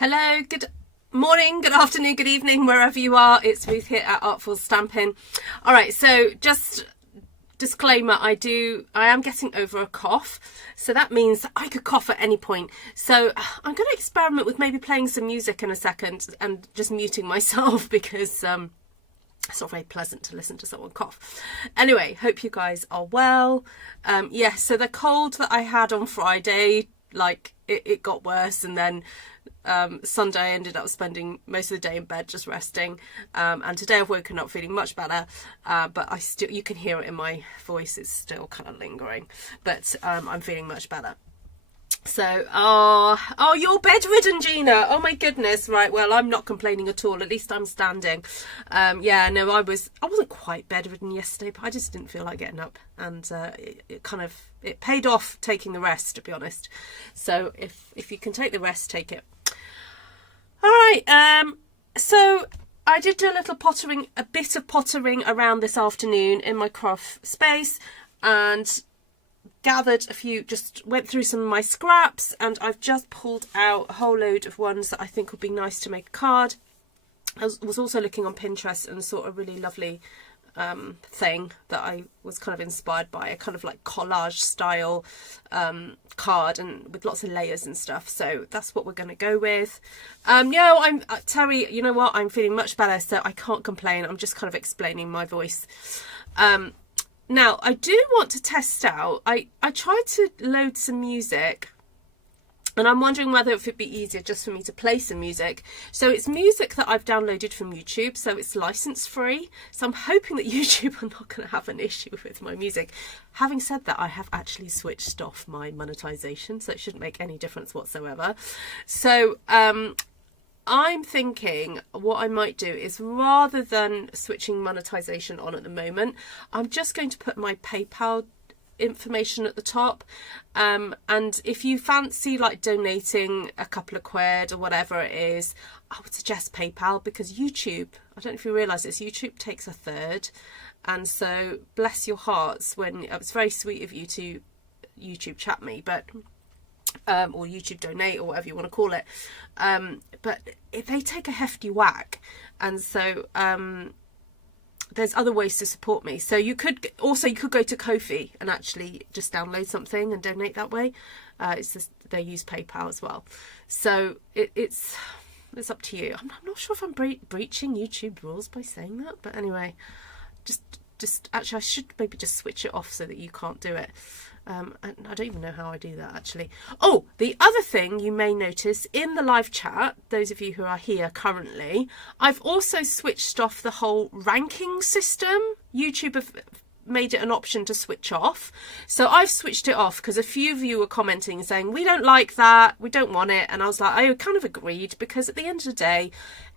Hello, good morning, good afternoon, good evening, wherever you are. It's Ruth here at Artful Stampin. All right, so just disclaimer, I am getting over a cough, so that means that I could cough at any point. So I'm going to experiment with maybe playing some music in a second and just muting myself because it's not very pleasant to listen to someone cough. Anyway, hope you guys are well. So the cold that I had on Friday, like it got worse, and then Sunday I ended up spending most of the day in bed just resting, and today I've woken up feeling much better, but you can hear it in my voice, it's still kind of lingering, but I'm feeling much better. So oh, you're bedridden, Gina. Oh my goodness. Right, well, I'm not complaining at all, at least I'm standing. I wasn't quite bedridden yesterday, but I just didn't feel like getting up, and it paid off taking the rest, to be honest. So if you can take the rest, take it. All right, so I did do a bit of pottering around this afternoon in my craft space, and gathered a few, just went through some of my scraps, and I've just pulled out a whole load of ones that I think would be nice to make a card. I was also looking on Pinterest and saw a really lovely thing that I was kind of inspired by, a kind of like collage style card, and with lots of layers and stuff, so that's what we're going to go with. I'm Terry, you know what, I'm feeling much better, so I can't complain. I'm just kind of explaining my voice. Now, I do want to test out, I tried to load some music, and I'm wondering whether it would be easier just for me to play some music. So it's music that I've downloaded from YouTube, so it's license free. So I'm hoping that YouTube are not going to have an issue with my music. Having said that, I have actually switched off my monetization, so it shouldn't make any difference whatsoever. So I'm thinking what I might do is, rather than switching monetization on at the moment, I'm just going to put my PayPal information at the top, and if you fancy like donating a couple of quid or whatever it is, I would suggest PayPal, because YouTube, I don't know if you realise this, YouTube takes a third, and so bless your hearts when it's very sweet of you to YouTube chat me, but or YouTube donate, or whatever you want to call it, but they take a hefty whack, and so there's other ways to support me. So you could go to Ko-fi and actually just download something and donate that way. It's just they use PayPal as well, so it's up to you. I'm not sure if I'm breaching YouTube rules by saying that, but anyway, just actually I should maybe just switch it off so that you can't do it. And I don't even know how I do that, actually. Oh, the other thing you may notice in the live chat, those of you who are here currently, I've also switched off the whole ranking system. YouTube have made it an option to switch off. So I've switched it off because a few of you were commenting saying, we don't like that, we don't want it. And I was like, I kind of agreed, because at the end of the day,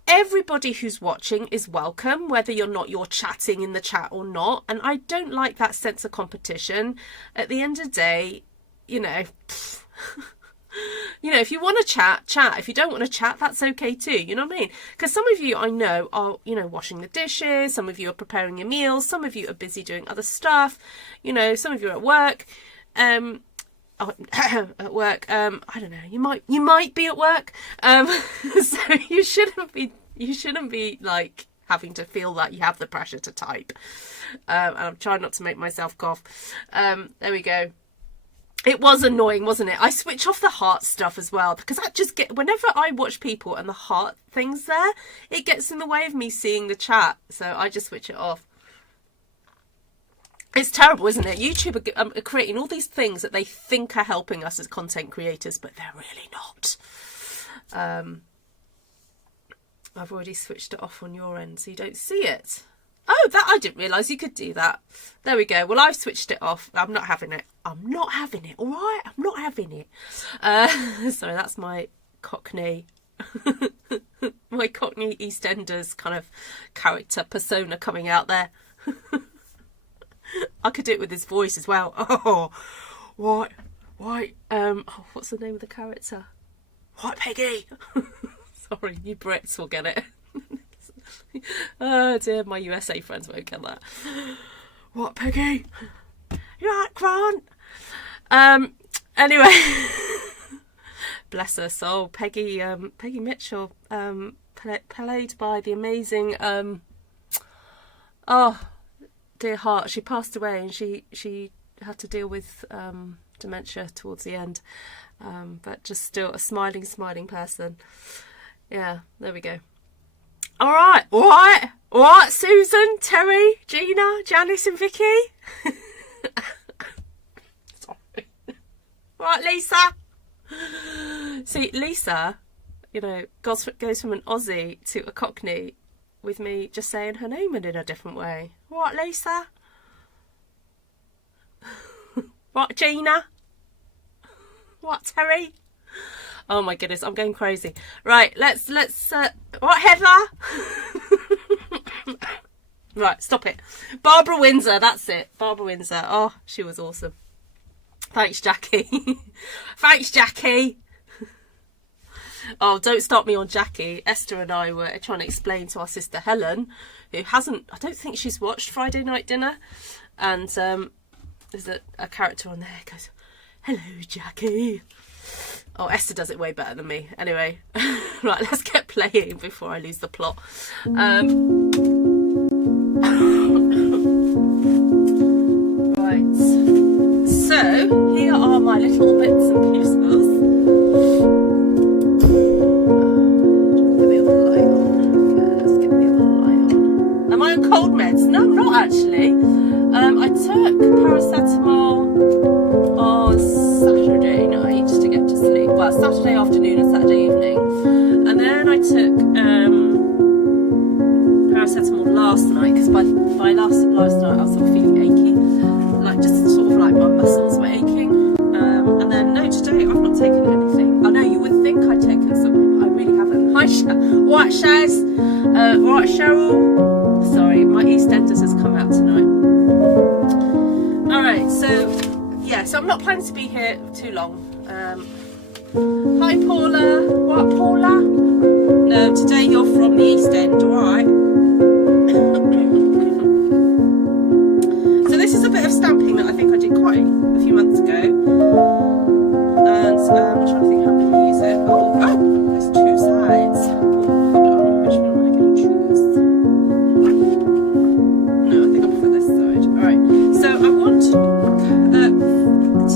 everybody who's watching is welcome, whether you're chatting in the chat or not, and I don't like that sense of competition. At the end of the day, you know, if you want to chat. If you don't want to chat, that's okay too, you know what I mean? Because some of you I know are, washing the dishes, some of you are preparing your meals, some of you are busy doing other stuff, some of you are at work. At work, I don't know, you might be at work, so you shouldn't be like having to feel that you have the pressure to type, and I'm trying not to make myself cough. There we go. It was annoying, wasn't it? I switch off the heart stuff as well, because whenever I watch people and the heart things there, it gets in the way of me seeing the chat, so I just switch it off. It's terrible, isn't it? YouTube are creating all these things that they think are helping us as content creators, but they're really not. I've already switched it off on your end, so you don't see it. Oh, that I didn't realise you could do that. There we go. Well, I've switched it off. I'm not having it. All right? I'm not having it. Sorry, that's my Cockney... my Cockney EastEnders kind of character persona coming out there. I could do it with his voice as well. Oh, what? What's the name of the character? What, Peggy? Sorry, you Brits will get it. Oh dear, my USA friends won't get that. What, Peggy? You right, Grant? Anyway, bless her soul, Peggy Mitchell, played by the amazing, oh dear heart, she passed away, and she had to deal with dementia towards the end, but just still a smiling person. Yeah, there we go. All right, Susan, Terry, Gina, Janice and Vicky. Sorry. Right, Lisa. See, Lisa, you know, goes from an Aussie to a Cockney with me just saying her name in a different way. Right, Lisa. Right, Gina. What, Terry? Oh my goodness, I'm going crazy. Right, let's what, Heather? Right, stop it. Barbara Windsor, that's it. Barbara Windsor. Oh, she was awesome. Thanks, Jackie. Thanks, Jackie. Oh, don't start me on Jackie. Esther and I were trying to explain to our sister Helen, who hasn't, I don't think she's watched Friday Night Dinner. And there's a character on there who goes, "Hello, Jackie." Oh, Esther does it way better than me. Anyway, right, let's get playing before I lose the plot. Right, so here are my little bits and pieces. Get the other light on. Okay, let's get the other light on. Am I on cold meds? No, I'm not actually. I took paracetamol on Saturday night to get to sleep. Well, Saturday afternoon and Saturday evening. And then I took paracetamol last night, because by last night I was sort of feeling achy. Like, just sort of like my muscles were aching. And then, no, today I've not taken anything. I know you would think I'd taken something, but I really haven't. Hi, White Shaz. Right, Cheryl. Sorry, my EastEnders has come out tonight. Alright, so yeah, so I'm not planning to be here too long. Hi Paula. What, Paula? No, today you're from the East End, alright? So this is a bit of stamping that I think I did quite a few months ago. And I'm trying to think how I'm going to use it. Oh, there's two sides. Oh, hold on, which one am I going to choose? No, I think I'll prefer this side. Alright, so I want to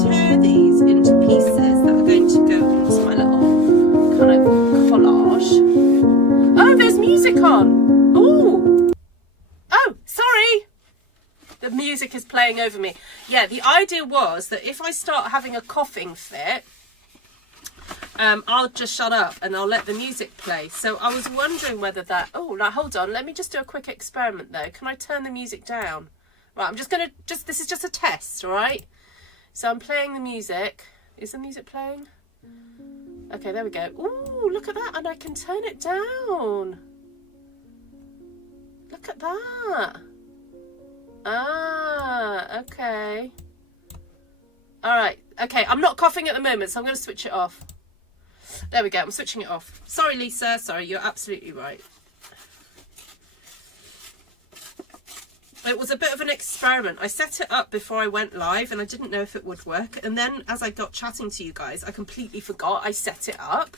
tear these into pieces that are going to go into my little kind of collage. Oh, there's music on. Oh, sorry. The music is playing over me. Yeah, the idea was that if I start having a coughing fit, I'll just shut up and I'll let the music play. So I was wondering whether that... Oh, now hold on. Let me just do a quick experiment though. Can I turn the music down? Right, I'm just going to... This is just a test, all right? So I'm playing the music. Is the music playing? Okay, there we go. Ooh, look at that. And I can turn it down. Look at that. Ah, okay. All right. Okay, I'm not coughing at the moment, so I'm going to switch it off. There we go. I'm switching it off. Sorry, Lisa. Sorry, you're absolutely right. It was a bit of an experiment. I set it up before I went live and I didn't know if it would work. And then as I got chatting to you guys, I completely forgot I set it up.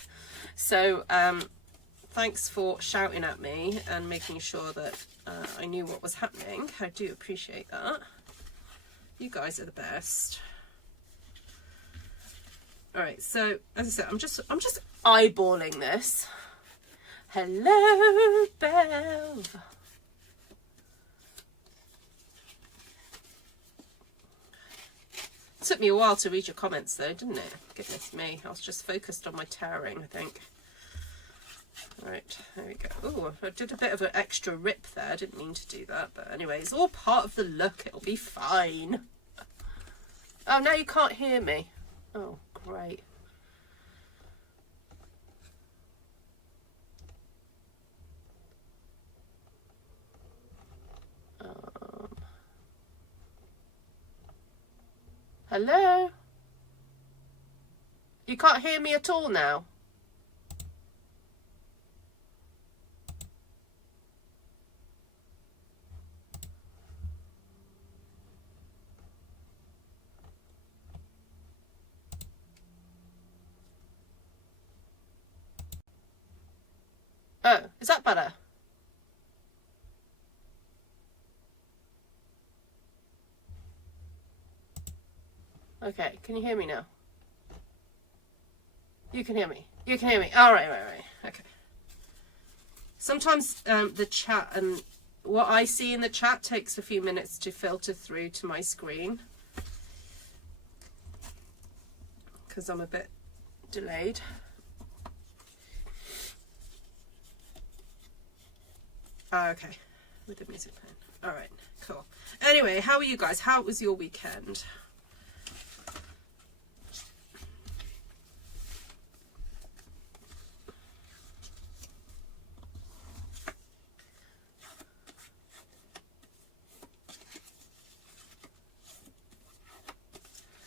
So thanks for shouting at me and making sure that I knew what was happening. I do appreciate that. You guys are the best. All right, so as I said, I'm just eyeballing this. Hello, Bev. It took me a while to read your comments though, didn't it? Goodness me, I was just focused on my tearing, I think. Right, there we go. Oh, I did a bit of an extra rip there. I didn't mean to do that, but anyway, it's all part of the look. It'll be fine. Oh, now you can't hear me. Oh, great. Hello? You can't hear me at all now? Oh, is that better? Okay, can you hear me now? You can hear me. You can hear me. All right, right. Okay. Sometimes the chat and what I see in the chat takes a few minutes to filter through to my screen because I'm a bit delayed. Okay, with the music playing. All right, cool. Anyway, how are you guys? How was your weekend?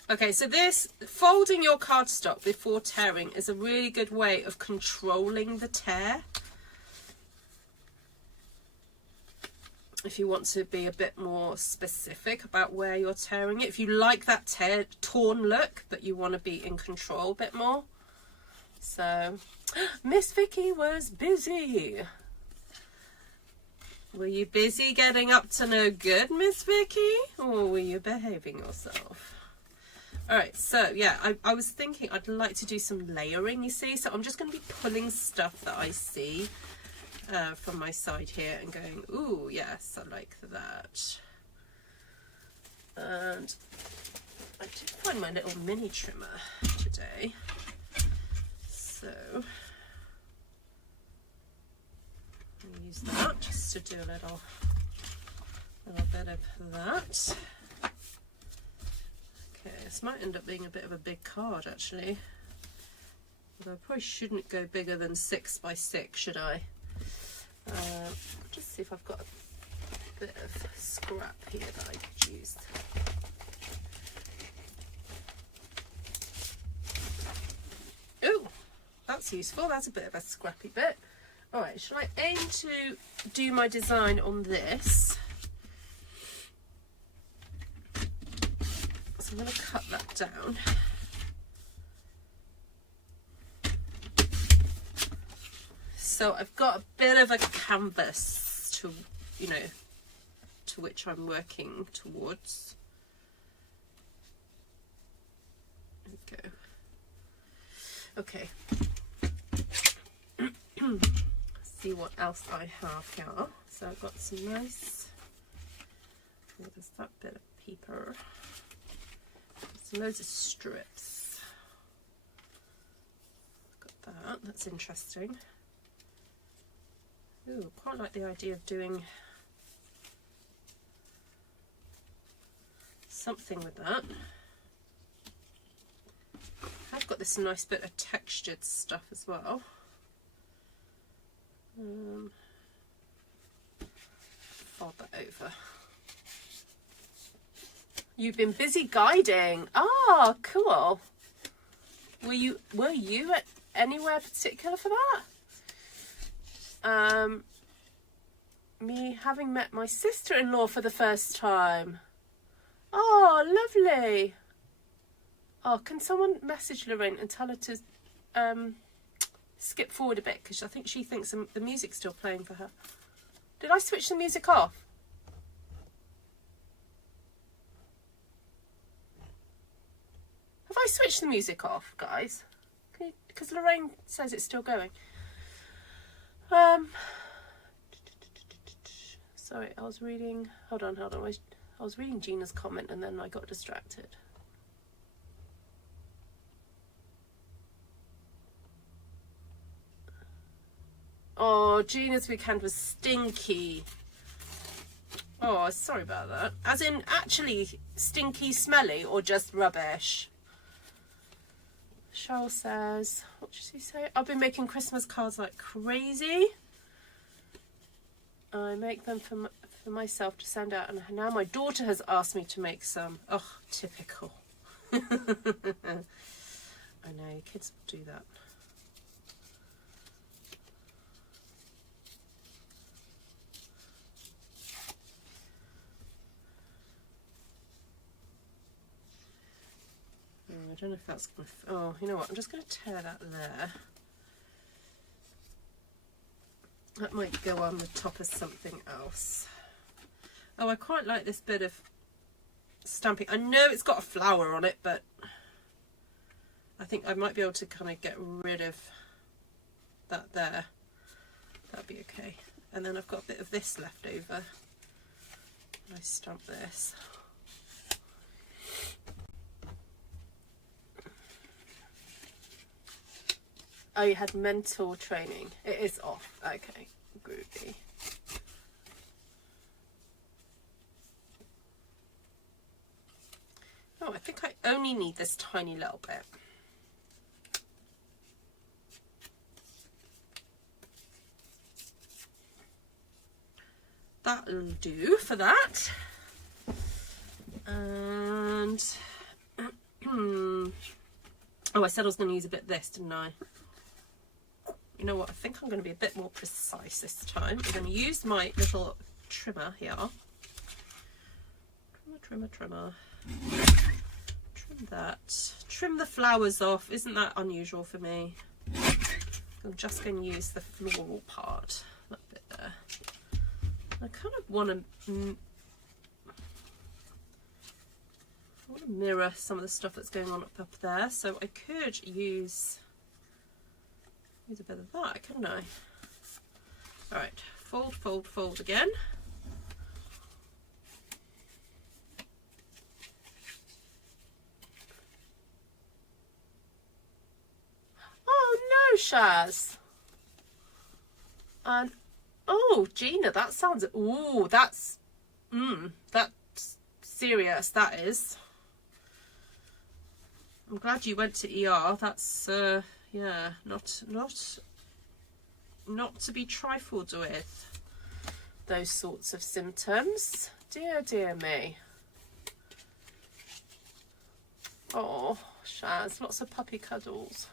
Okay, so this, folding your cardstock before tearing is a really good way of controlling the tear. If you want to be a bit more specific about where you're tearing it. If you like that torn look, but you want to be in control a bit more. So, Miss Vicky was busy. Were you busy getting up to no good, Miss Vicky? Or were you behaving yourself? Alright, so yeah, I was thinking I'd like to do some layering, you see. So I'm just going to be pulling stuff that I see from my side here and going, ooh, yes, I like that. And I did find my little mini trimmer today. So I'll use that just to do a little bit of that. Okay, this might end up being a bit of a big card actually. Although I probably shouldn't go bigger than 6 by 6, should I? Just see if I've got a bit of scrap here that I could use. Ooh, that's useful. That's a bit of a scrappy bit. Alright, shall I aim to do my design on this? I'm going to cut that down. So I've got a bit of a canvas to, you know, to which I'm working towards. There we go. Okay. See what else I have here. So I've got some nice, oh, there's that bit of paper. Loads of strips. Got that, that's interesting. Ooh, quite like the idea of doing something with that. I've got this nice bit of textured stuff as well. Fold that over. You've been busy guiding. Ah, cool. Were you at anywhere particular for that? Me having met my sister-in-law for the first time. Oh, lovely. Oh, can someone message Lorraine and tell her to skip forward a bit, because I think she thinks the music's still playing for her. Did I switch the music off? Have I switched the music off, guys? Because Lorraine says it's still going. Sorry, I was reading. Hold on. I was reading Gina's comment and then I got distracted. Oh, Gina's weekend was stinky. Oh, sorry about that. As in, actually stinky, smelly, or just rubbish? Cheryl says, what did she say? I've been making Christmas cards like crazy. I make them for myself to send out, and now my daughter has asked me to make some. Oh, typical. I know, kids will do that. I don't know if that's going to... Oh, you know what? I'm just going to tear that there. That might go on the top of something else. Oh, I quite like this bit of stamping. I know it's got a flower on it, but I think I might be able to kind of get rid of that there. That'd be okay. And then I've got a bit of this left over. I stamp this. Oh, you had mentor training. It is off. Okay, groovy. Oh, I think I only need this tiny little bit. That'll do for that. And oh, I said I was going to use a bit of this, didn't I? You know what? I think I'm going to be a bit more precise this time. I'm going to use my little trimmer here. Trimmer. Trim that. Trim the flowers off. Isn't that unusual for me? I'm just going to use the floral part. That bit there. I kind of want to mirror some of the stuff that's going on up there, so I could use a bit of that, couldn't I? All right, fold again. Oh no, Shaz. And oh, Gina, that sounds, ooh, that's serious, that is. I'm glad you went to ER. That's yeah, not to be trifled with, those sorts of symptoms. Dear me. Oh, Shaz, lots of puppy cuddles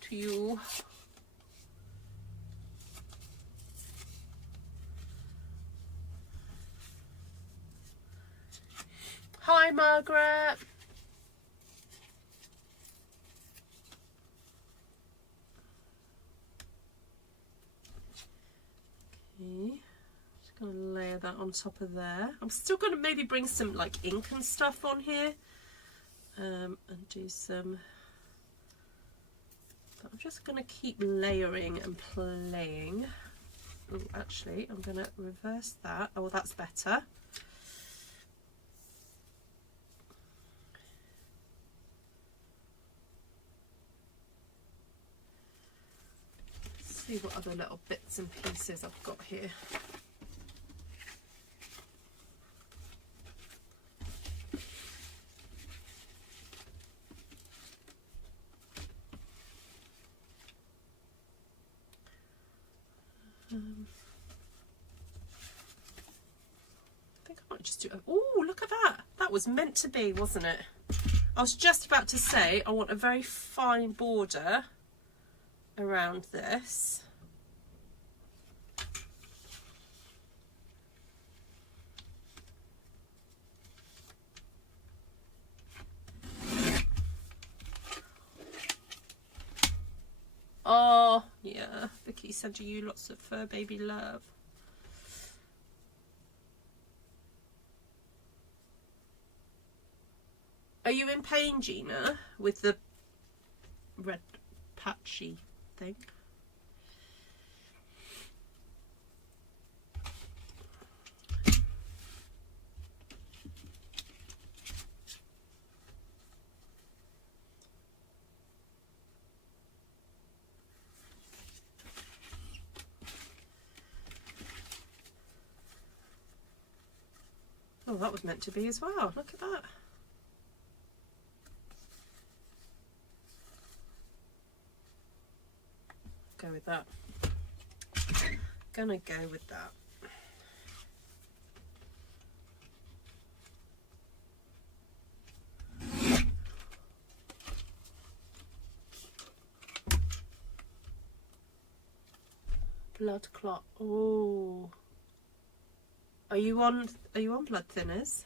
to you. Hi, Margaret. Okay, just gonna layer that on top of there. I'm still gonna maybe bring some like ink and stuff on here, and do some. But I'm just gonna keep layering and playing. Oh, actually, I'm gonna reverse that. Oh, that's better. See what other little bits and pieces I've got here. I think I might just do. Oh, look at that! That was meant to be, wasn't it? I was just about to say I want a very fine border around this. Oh yeah, Vicky sending you lots of fur baby love. Are you in pain, Gina, with the red patchy thing? Oh, that was meant to be as well. Look at that. Go with that. Gonna go with that. Blood clot. Oh. Are you on blood thinners?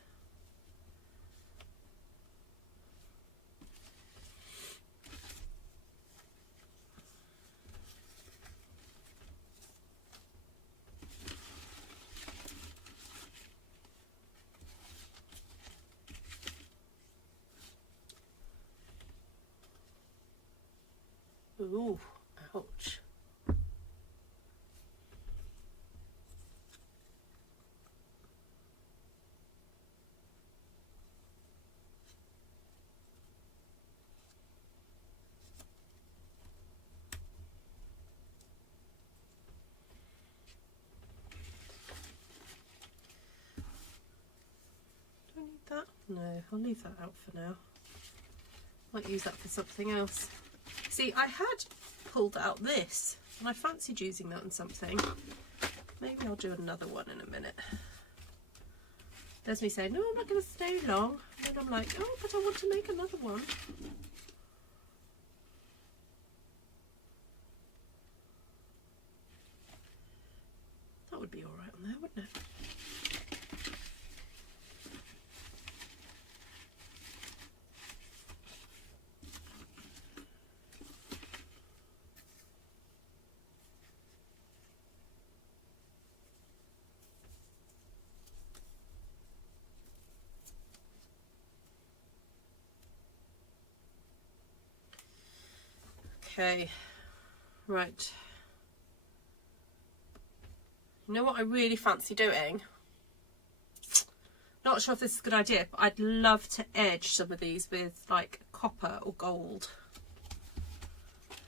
Ooh, ouch. Do I need that? No, I'll leave that out for now. Might use that for something else. See, I had pulled out this and I fancied using that on something. Maybe I'll do another one in a minute. There's me saying, no, I'm not going to stay long. And then I'm like, oh, but I want to make another one. That would be all right on there, wouldn't it? Okay, right. You know what I really fancy doing? Not sure if this is a good idea, but I'd love to edge some of these with like copper or gold.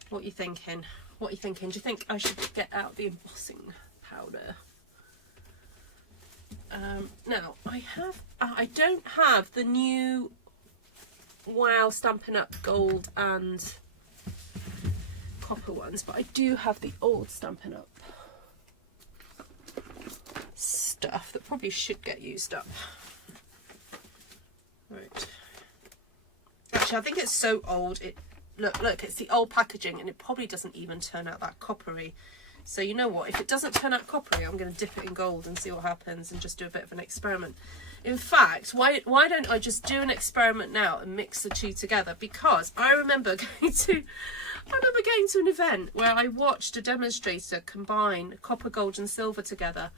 What are you thinking? What are you thinking? Do you think I should get out the embossing powder? Now, I don't have the new Wow Stampin' Up gold and copper ones, but I do have the old Stampin' Up stuff that probably should get used up. Right. Actually, I think it's so old. Look, it's the old packaging, and it probably doesn't even turn out that coppery. So you know what? If it doesn't turn out coppery, I'm going to dip it in gold and see what happens, and just do a bit of an experiment. In fact, why don't I just do an experiment now and mix the two together? Because I remember going to an event where I watched a demonstrator combine copper, gold and silver together,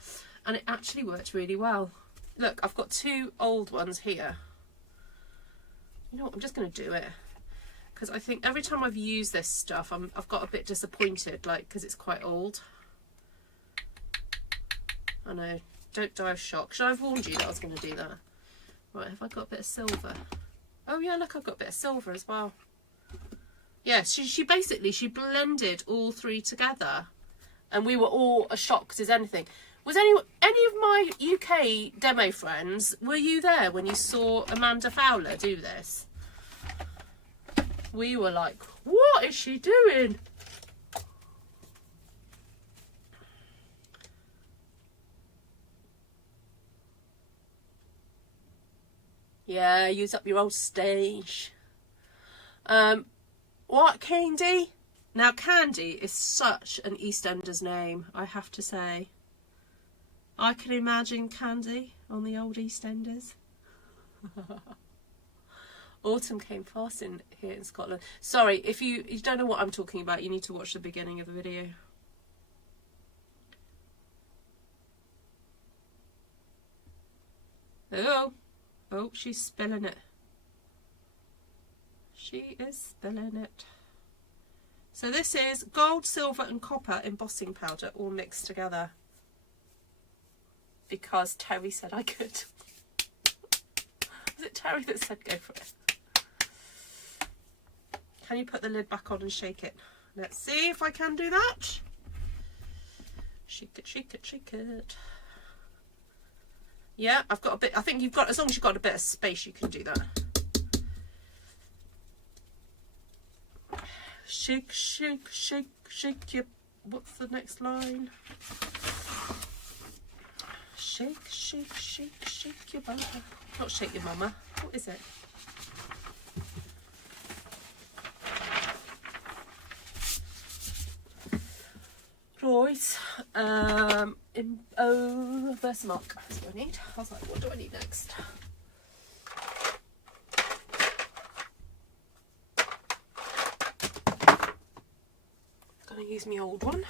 and it actually worked really well. Look, I've got two old ones here. You know what, I'm just going to do it, because I think every time I've used this stuff I've got a bit disappointed, like, because it's quite old. I know, don't die of shock. Should I have warned you that I was going to do that? Right, have I got a bit of silver? Oh yeah, look, I've got a bit of silver as well. Yeah, she basically blended all three together, and we were all as shocked as anything. Was any of my UK demo friends, were you there when you saw Amanda Fowler do this? We were like, what is she doing? Yeah, use up your old stage. What, Candy? Now, Candy is such an EastEnders name, I have to say. I can imagine Candy on the old EastEnders. Autumn came fast in here in Scotland. Sorry, if you don't know what I'm talking about, you need to watch the beginning of the video. Oh, she's spilling it. She is spilling it. So this is gold, silver and copper embossing powder all mixed together, because Terry said I could. Was it Terry that said go for it? Can you put the lid back on and shake it? Let's see if I can do that. Shake it, shake it, shake it. Yeah, I've got a bit. I think you've got, as long as you've got a bit of space, you can do that. Shake, shake, shake, shake your, what's the next line? Shake, shake, shake, shake your mama. Not shake your mama. What is it? Right. Oh, Versamark. That's what I need. I was like, what do I need next? Gonna use my old one.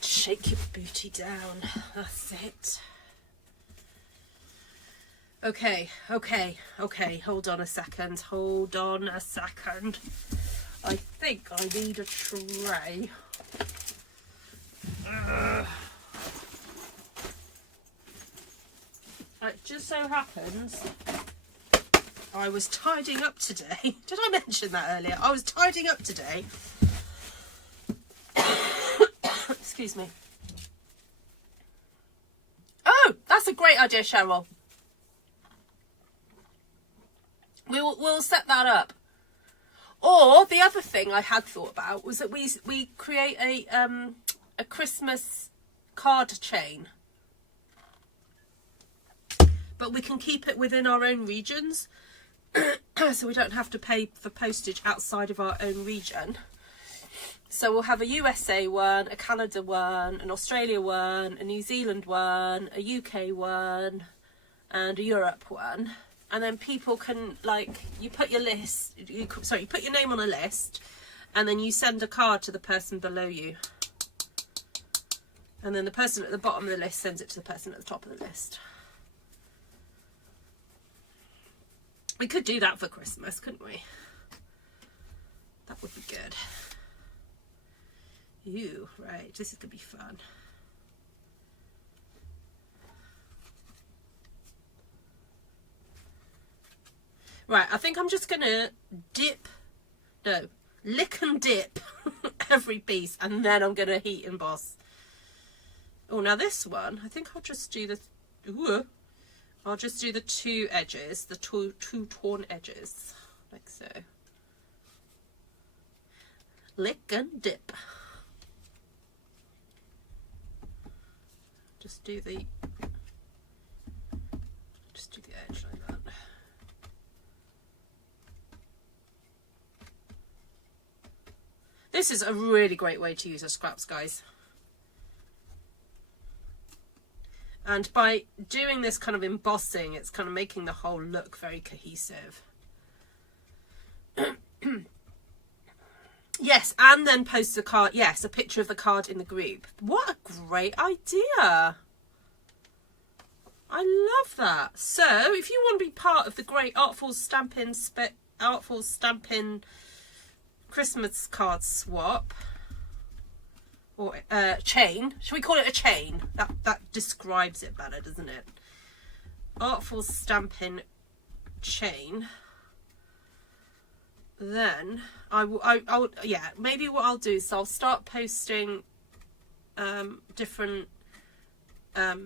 Shake your booty down. That's it. Okay, hold on a second. I think I need a tray. It just so happens I was tidying up today. Did I mention that earlier? I was tidying up today. Excuse me. Oh, that's a great idea, Cheryl. We'll set that up. Or the other thing I had thought about was that we create a Christmas card chain, but we can keep it within our own regions, so we don't have to pay for postage outside of our own region. So we'll have a USA one, a Canada one, an Australia one, a New Zealand one, a UK one, and a Europe one. And then people can, like, you put your list, you put your name on a list, and then you send a card to the person below you. And then the person at the bottom of the list sends it to the person at the top of the list. We could do that for Christmas, couldn't we? That would be good. Ooh, right, this is going to be fun. Right, I think I'm just going to lick and dip every piece, and then I'm going to heat emboss. Oh, now this one, I think I'll just do the two edges, the two torn edges, like so. Lick and dip. Just do the edge like that. This is a really great way to use a scraps, guys. And by doing this kind of embossing, it's kind of making the whole look very cohesive. Yes, and then post the card. Yes, a picture of the card in the group. What a great idea. I love that. So, if you want to be part of the great Artful Stampin Christmas card swap, or chain, should we call it a chain? That describes it better, doesn't it? Artful Stampin chain. Then I would, yeah, maybe what I'll do is I'll start posting different I'll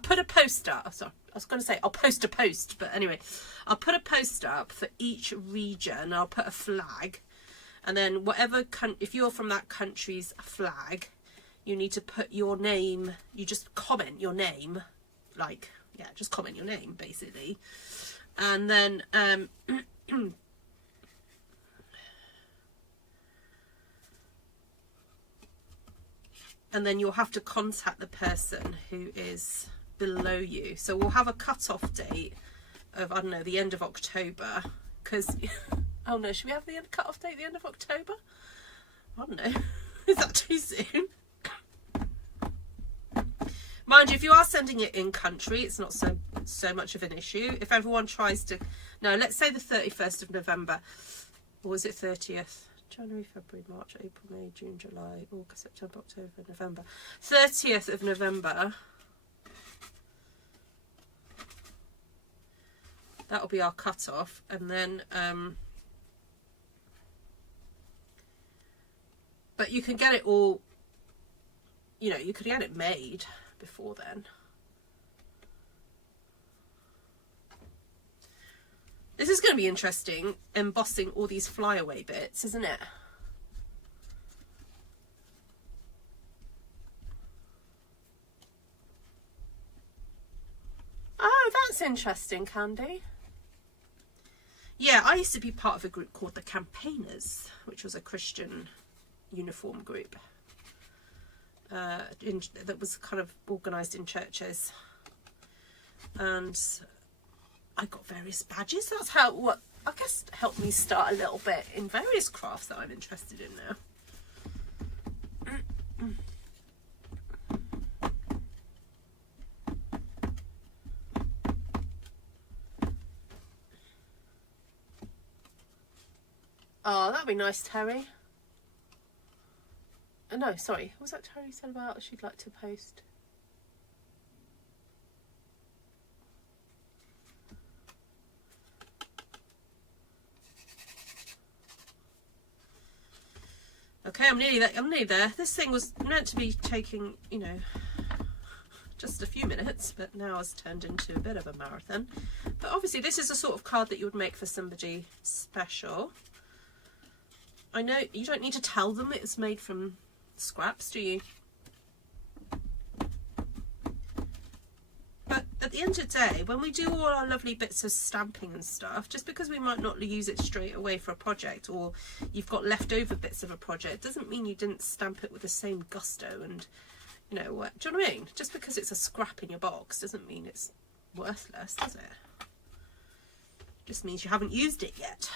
put a post up. Sorry, I was going to say I'll post a post, but anyway, I'll put a post up for each region. I'll put a flag, and then whatever if you're from that country's flag, you need to put your name. You just comment your name, like, yeah, just comment your name basically, and then and then you'll have to contact the person who is below you. So we'll have a cut-off date of, I don't know, the end of October, because oh no, should we have the cut-off date the end of October? I don't know. Is that too soon? Mind you, if you are sending it in country, it's not so much of an issue. If everyone tries to, no, let's say the 31st of November, or was it 30th? January, February, March, April, May, June, July, August, September, October, November. 30th of November. That'll be our cut-off. And then, but you can get it all, you know, you could get it made before then. This is going to be interesting, embossing all these flyaway bits, isn't it? Oh, that's interesting, Candy. Yeah, I used to be part of a group called the Campaigners, which was a Christian uniform group that was kind of organised in churches. And I got various badges. That's how, what I guess, helped me start a little bit in various crafts that I'm interested in now. Oh, that'd be nice, Terry. No, sorry. What was that Terry said about she'd like to post? Okay, I'm nearly there. I'm nearly there. This thing was meant to be taking, you know, just a few minutes, but now it's turned into a bit of a marathon. But obviously this is a sort of card that you would make for somebody special. I know you don't need to tell them it's made from scraps, do you? But at the end of the day, when we do all our lovely bits of stamping and stuff, just because we might not use it straight away for a project, or you've got leftover bits of a project, doesn't mean you didn't stamp it with the same gusto and, you know, what, do you know what I mean? Just because it's a scrap in your box doesn't mean it's worthless, does it? Just means you haven't used it yet.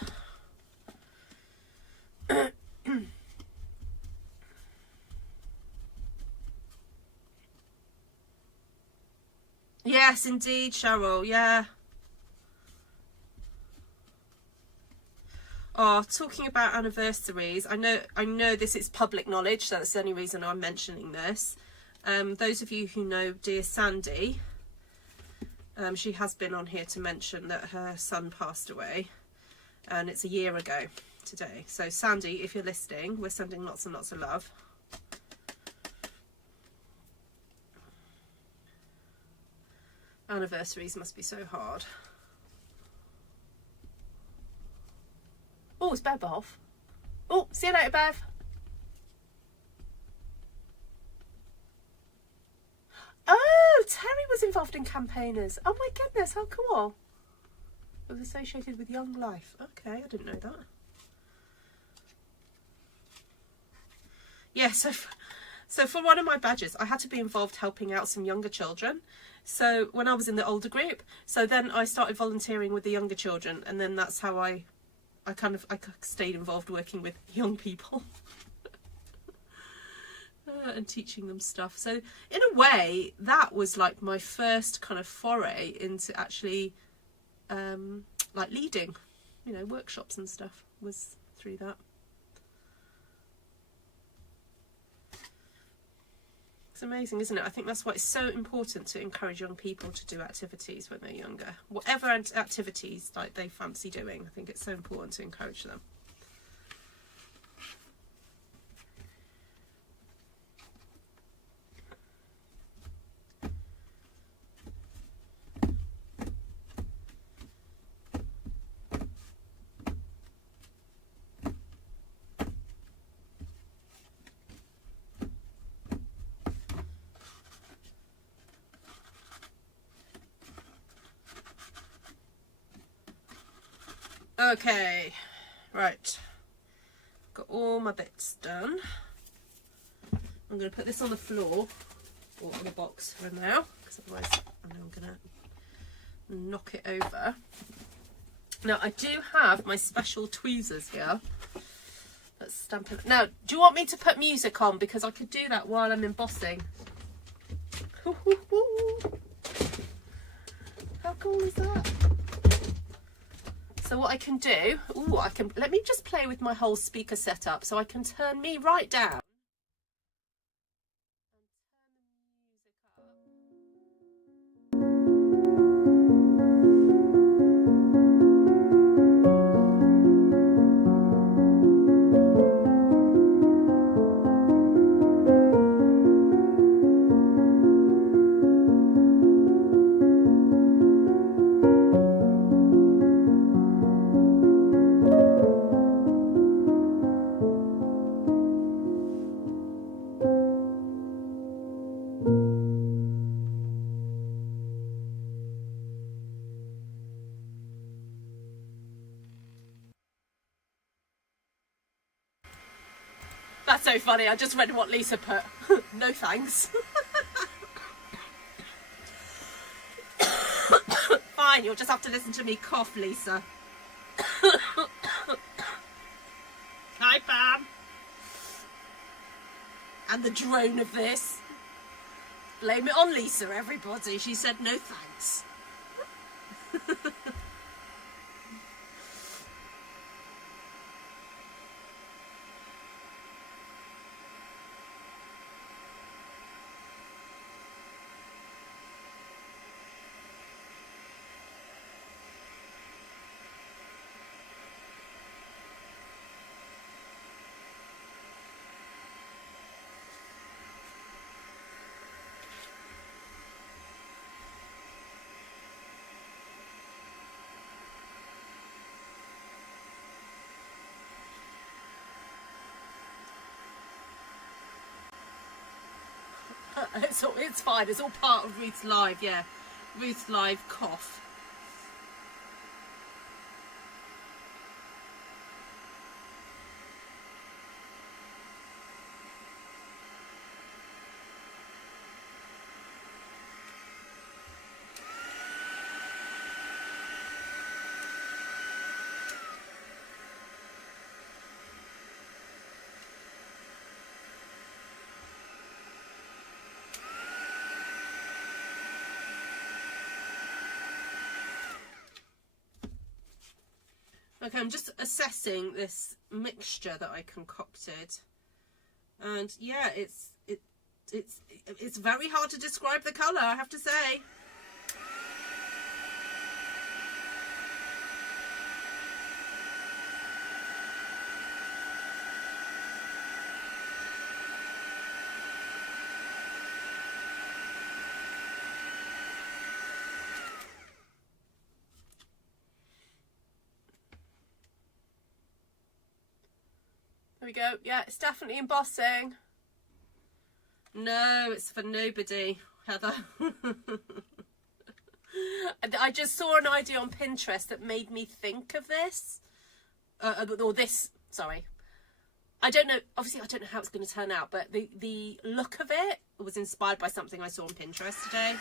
Yes, indeed, Cheryl, yeah. Oh, talking about anniversaries, I know this is public knowledge, so that's the only reason I'm mentioning this. Those of you who know dear Sandy, she has been on here to mention that her son passed away, and it's a year ago today. So Sandy, if you're listening, we're sending lots and lots of love. Anniversaries must be so hard. Oh, it's Bev off. Oh, see you later, Bev. Oh, Terry was involved in campaigners. Oh my goodness, how cool. It was associated with Young Life. Okay, I didn't know that. Yeah, so for one of my badges, I had to be involved helping out some younger children. So when I was in the older group, so then I started volunteering with the younger children, and then that's how I stayed involved working with young people and teaching them stuff. So in a way, that was like my first kind of foray into actually like leading, you know, workshops and stuff, was through that. It's amazing, isn't it? I think that's why it's so important to encourage young people to do activities when they're younger. Whatever activities like they fancy doing, I think it's so important to encourage them. Okay, right, got all my bits done. I'm going to put this on the floor, or in a box for now, because otherwise I know I'm going to knock it over. Now I do have my special tweezers here. Let's stamp it. Now, do you want me to put music on? Because I could do that while I'm embossing. How cool is that? So what I can do, let me just play with my whole speaker setup, so I can turn me right down. That's so funny. I just read what Lisa put. No thanks. Fine, you'll just have to listen to me cough, Lisa. Hi, Pam. And the drone of this. Blame it on Lisa, everybody. She said no thanks. It's fine. It's all part of Ruth's live. Yeah, Ruth's live cough. Okay, I'm just assessing this mixture that I concocted, and yeah, it's very hard to describe the colour, I have to say. There we go. Yeah, it's definitely embossing. No, it's for nobody, Heather. I just saw an idea on Pinterest that made me think of this. Or this, sorry. I don't know, obviously I don't know how it's going to turn out, but the look of it was inspired by something I saw on Pinterest today.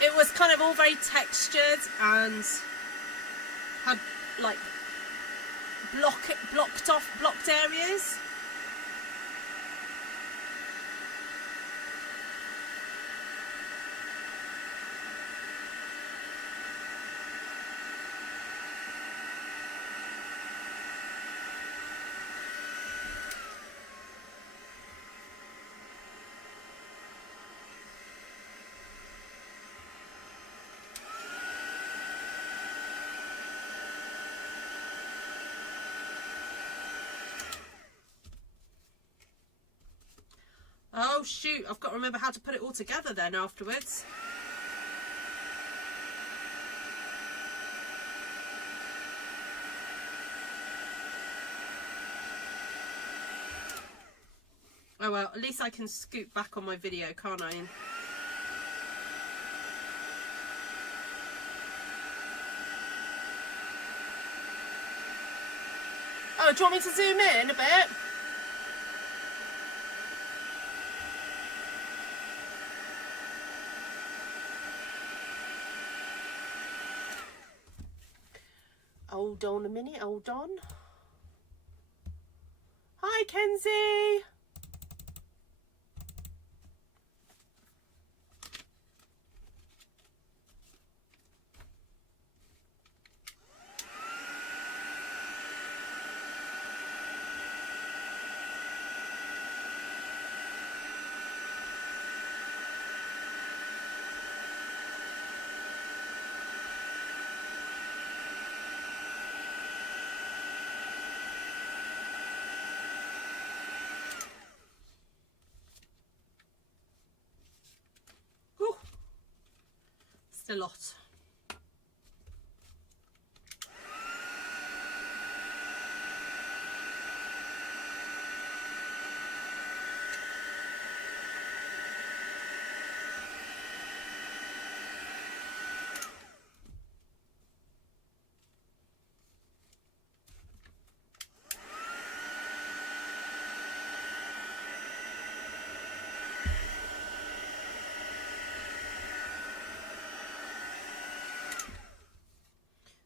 It was kind of all very textured and had like blocked areas. Oh shoot, I've got to remember how to put it all together then afterwards. Oh well, at least I can scoot back on my video, can't I? Oh, do you want me to zoom in a bit? Hold on a minute, hold on. Hi, Kenzie. A lot.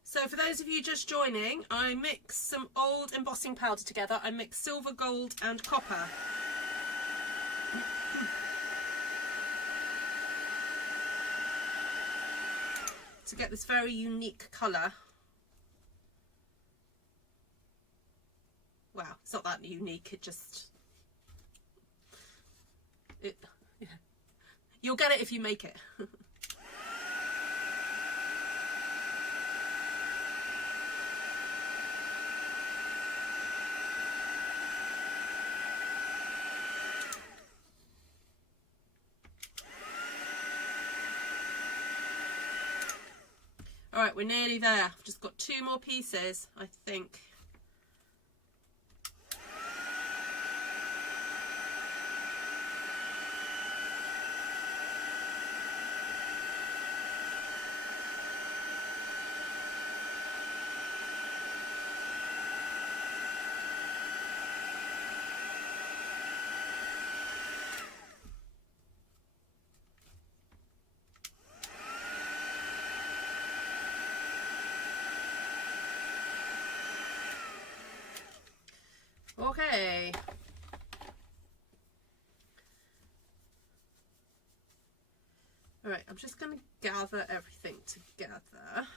So for those of you just joining, I mixed some old embossing powder together. I mixed silver, gold and copper. To get this very unique colour. Wow, it's not that unique, yeah. You'll get it if you make it. Alright, Right, we're nearly there. I've just got 2 more pieces, I think. Okay. All right, I'm just going to gather everything together.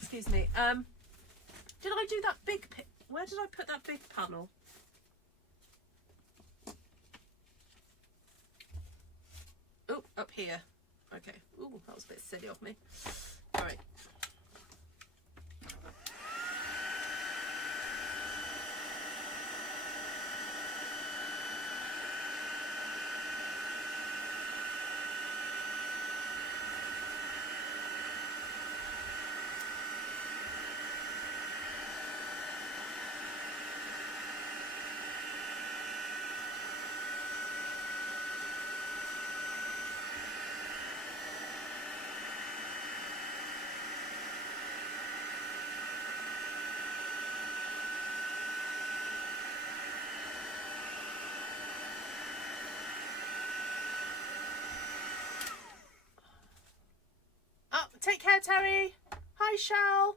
Excuse me. Did I do that big where did I put that big panel? Oh, up here. Okay. Ooh, that was a bit silly of me. All right. Take care, Terry. Hi, Shell.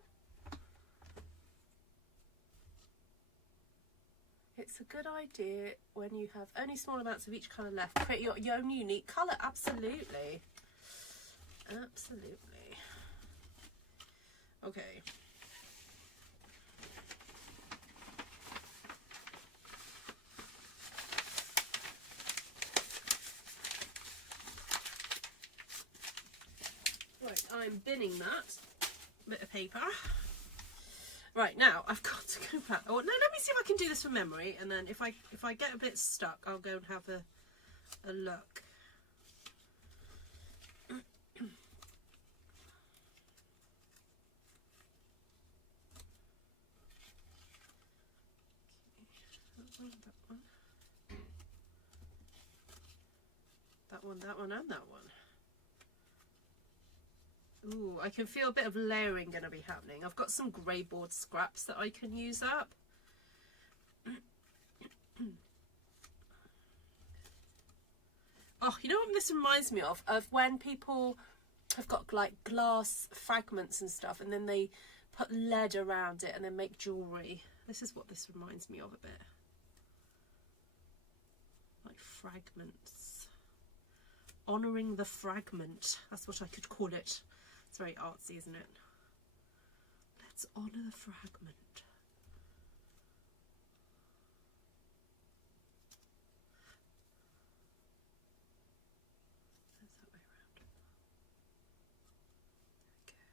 It's a good idea when you have only small amounts of each colour left. Create your own unique colour. Absolutely. Absolutely. Okay. Right, I'm binning that bit of paper. Right, now I've got to go back. Oh no, let me see if I can do this from memory, and then if I get a bit stuck, I'll go and have a look. That one, and that one. Ooh, I can feel a bit of layering going to be happening. I've got some grey board scraps that I can use up. Oh, you know what this reminds me of? Of when people have got like glass fragments and stuff, and then they put lead around it and then make jewellery. This is what this reminds me of a bit. Like fragments. Honouring the fragment. That's what I could call it. It's very artsy, isn't it? Let's honour the fragment. That's that way around. Okay.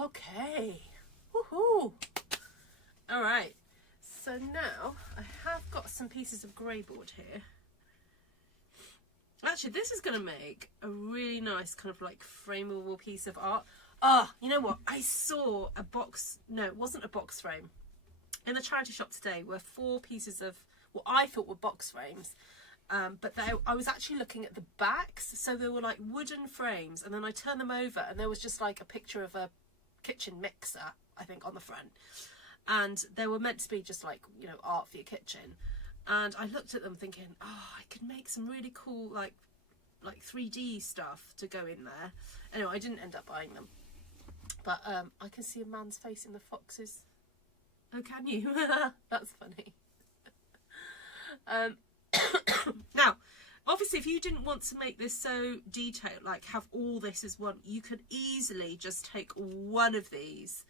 Okay, woohoo! All right, so now I have got some pieces of grey board here. Actually, this is going to make a really nice kind of like frameable piece of art. Ah, you know what? I saw a box, no, it wasn't a box frame. In the charity shop today were 4 pieces of what I thought were box frames. But I was actually looking at the backs, so they were like wooden frames, and then I turned them over and there was just like a picture of a kitchen mixer, I think, on the front, and they were meant to be just like, you know, art for your kitchen. And I looked at them thinking, oh, I could make some really cool like 3D stuff to go in there. Anyway, I didn't end up buying them, but I can see a man's face in the foxes. Oh, can you? That's funny. Now, obviously, if you didn't want to make this so detailed, like have all this as one, you could easily just take one of these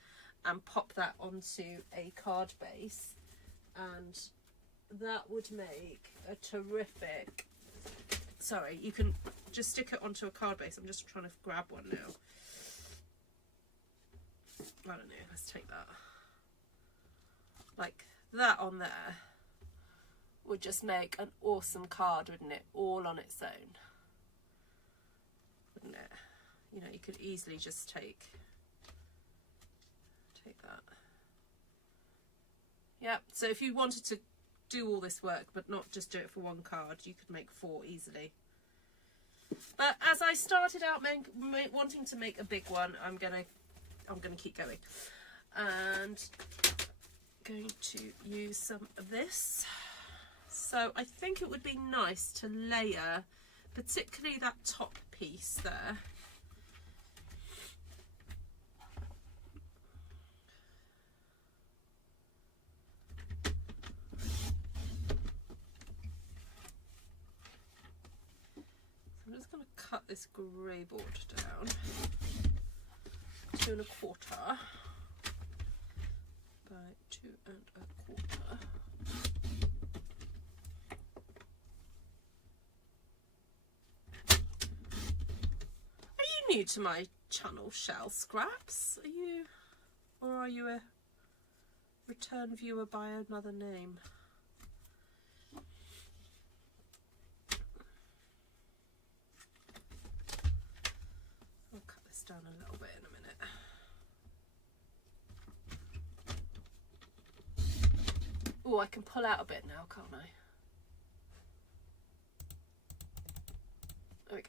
and pop that onto a card base, and that would make a terrific, sorry, you can just stick it onto a card base. I'm just trying to grab one now. I don't know, let's take that. Like that on there would just make an awesome card, wouldn't it? All on its own, wouldn't it? You know, you could easily just take that. Yeah, so if you wanted to do all this work but not just do it for one card, you could make 4 easily. But as I started out wanting to make a big one, I'm gonna keep going, and going to use some of this. So I think it would be nice to layer particularly that top piece there. I'm just going to cut this grey board down 2 1/4 by 2 1/4. Are you new to my channel, Shell Scraps? Are you, or are you a return viewer by another name? I'll cut this down a little bit in a minute. Oh, I can pull out a bit now, can't I? There we go.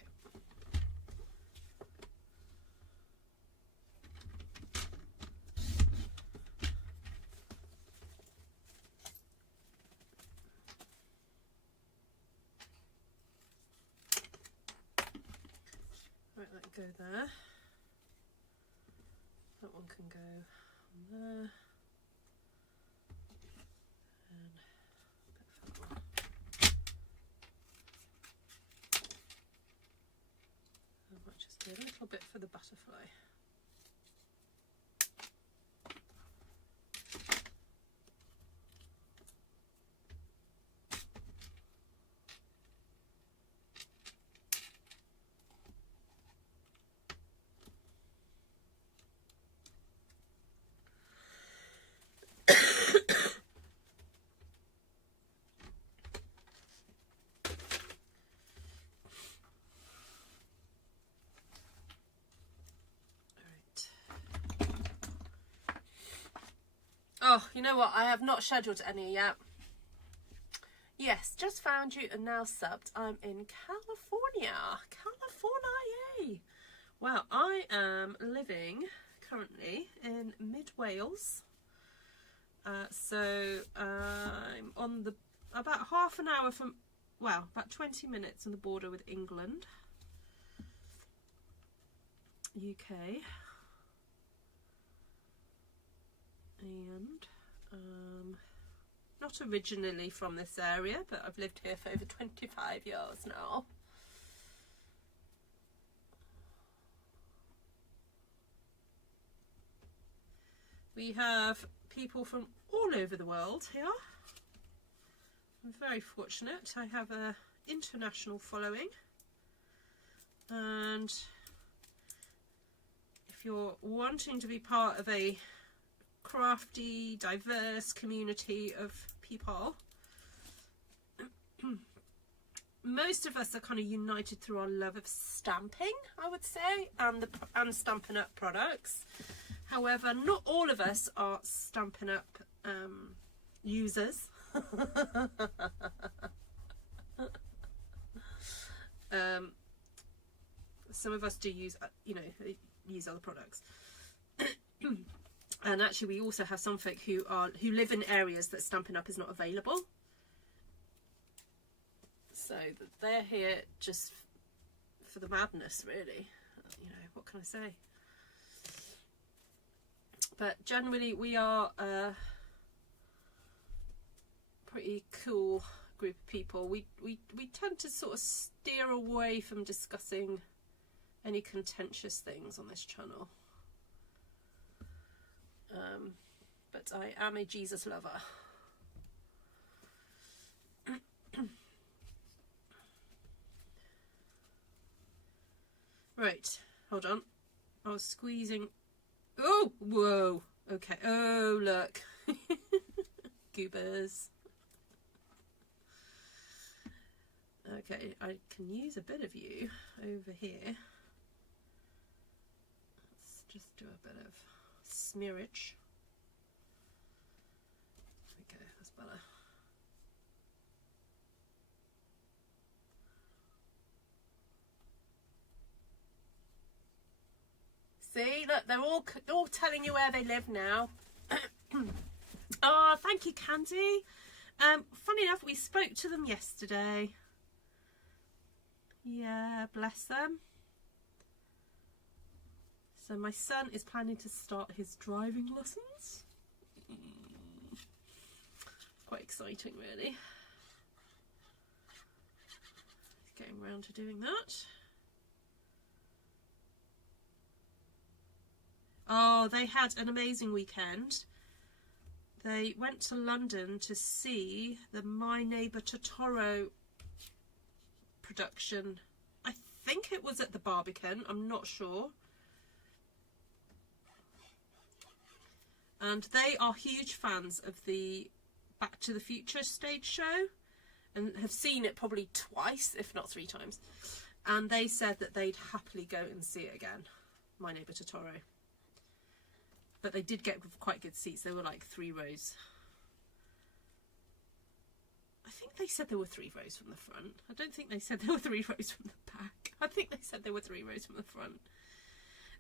Right, let go there. That one can go on there. And a bit for that one. I might just do a little bit for the butterfly. Oh, you know what? I have not scheduled any yet. Yes, just found you and now subbed. I'm in California. California! Well, I am living currently in mid-Wales. So I'm on the, about half an hour from, well, about 20 minutes on the border with England, UK. And not originally from this area, but I've lived here for over 25 years now. We have people from all over the world here. I'm very fortunate. I have an international following, and if you're wanting to be part of a crafty, diverse community of people, most of us are kind of united through our love of stamping, I would say, and Stampin' Up products. However, not all of us are Stampin' Up users. Some of us do use, you know, use other products. And actually, we also have some folk who live in areas that Stampin' Up is not available. So they're here just for the madness, really. You know, what can I say? But generally, we are a pretty cool group of people. We tend to sort of steer away from discussing any contentious things on this channel. But I am a Jesus lover. Right, hold on. I was squeezing. Oh, whoa. Okay. Oh, look. Goobers. Okay, I can use a bit of you over here. Let's just do a bit of smearage. Okay, that's better. See, look, they're all telling you where they live now. Oh, thank you, Candy. Funny enough, we spoke to them yesterday. Yeah, bless them. So my son is planning to start his driving lessons. Quite exciting, really. He's getting around to doing that. Oh, they had an amazing weekend. They went to London to see the My Neighbour Totoro production. I think it was at the Barbican, I'm not sure. And they are huge fans of the Back to the Future stage show and have seen it probably twice, if not 3 times. And they said that they'd happily go and see it again, My Neighbour Totoro. But they did get quite good seats. They were like 3 rows. I think they said there were 3 rows from the front. I don't think they said there were 3 rows from the back. I think they said there were 3 rows from the front.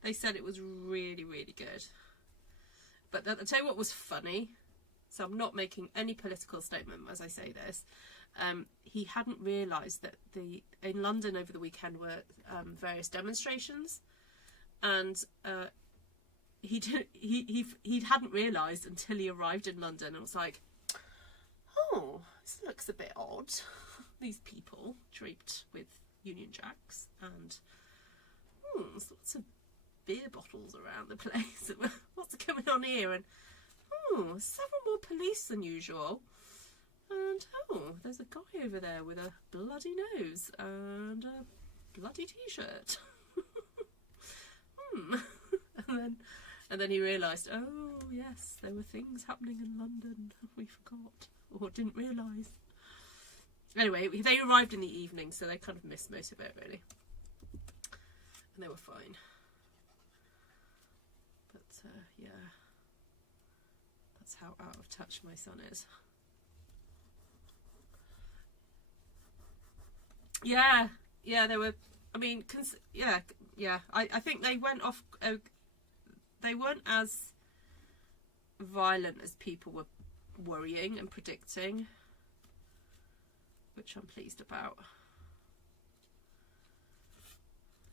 They said it was really, really good. But I'll tell you what was funny. So I'm not making any political statement as I say this. He hadn't realised that in London over the weekend were various demonstrations. And he hadn't realised until he arrived in London and was like, oh, this looks a bit odd. These people draped with Union Jacks and there's lots of beer bottles around the place. What's going on here? And several more police than usual. And there's a guy over there with a bloody nose and a bloody t-shirt. And then he realised, oh yes, there were things happening in London we forgot or didn't realise. Anyway, they arrived in the evening, so they kind of missed most of it, really. And they were fine. But yeah, that's how out of touch my son is. Yeah, they were, I mean, yeah. I think they went off, they weren't as violent as people were worrying and predicting, which I'm pleased about.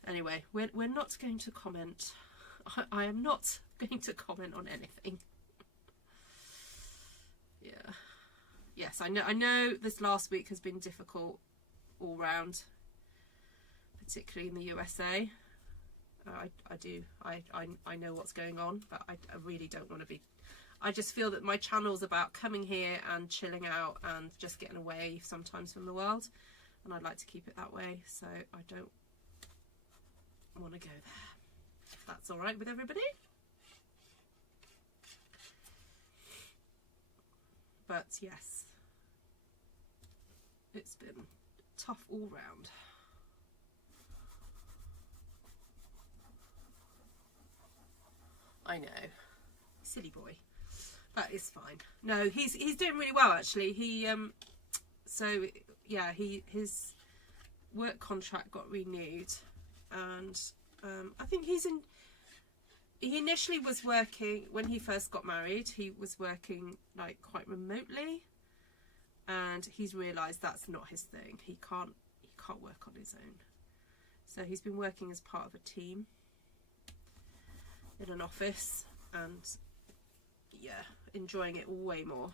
Anyway, we're not going to comment. I am not going to comment on anything. Yeah. Yes, I know this last week has been difficult all round, particularly in the USA. I know what's going on, but I really don't want to be. I just feel that my channel's about coming here and chilling out and just getting away sometimes from the world, and I'd like to keep it that way, so I don't want to go there. If that's all right with everybody. But yes, it's been tough all round. I know, silly boy, but it's fine. No, he's doing really well actually. He so yeah, his work contract got renewed, and I think he initially was working, when he first got married, he was working like quite remotely, and he's realised that's not his thing. He can't work on his own, so he's been working as part of a team in an office, and yeah, enjoying it way more.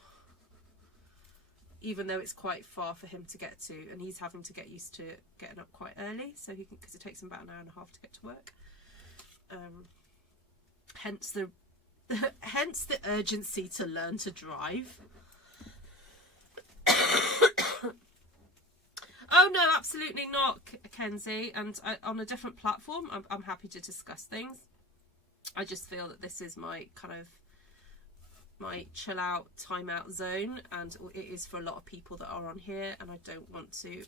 even though it's quite far for him to get to, and he's having to get used to getting up quite early, so he can, because it takes him about an hour and a half to get to work. Hence the hence the urgency to learn to drive. Oh no, absolutely not, Kenzie. And on a different platform, I'm happy to discuss things. I just feel that this is my kind of my chill out, time out zone, and it is for a lot of people that are on here, and I don't want to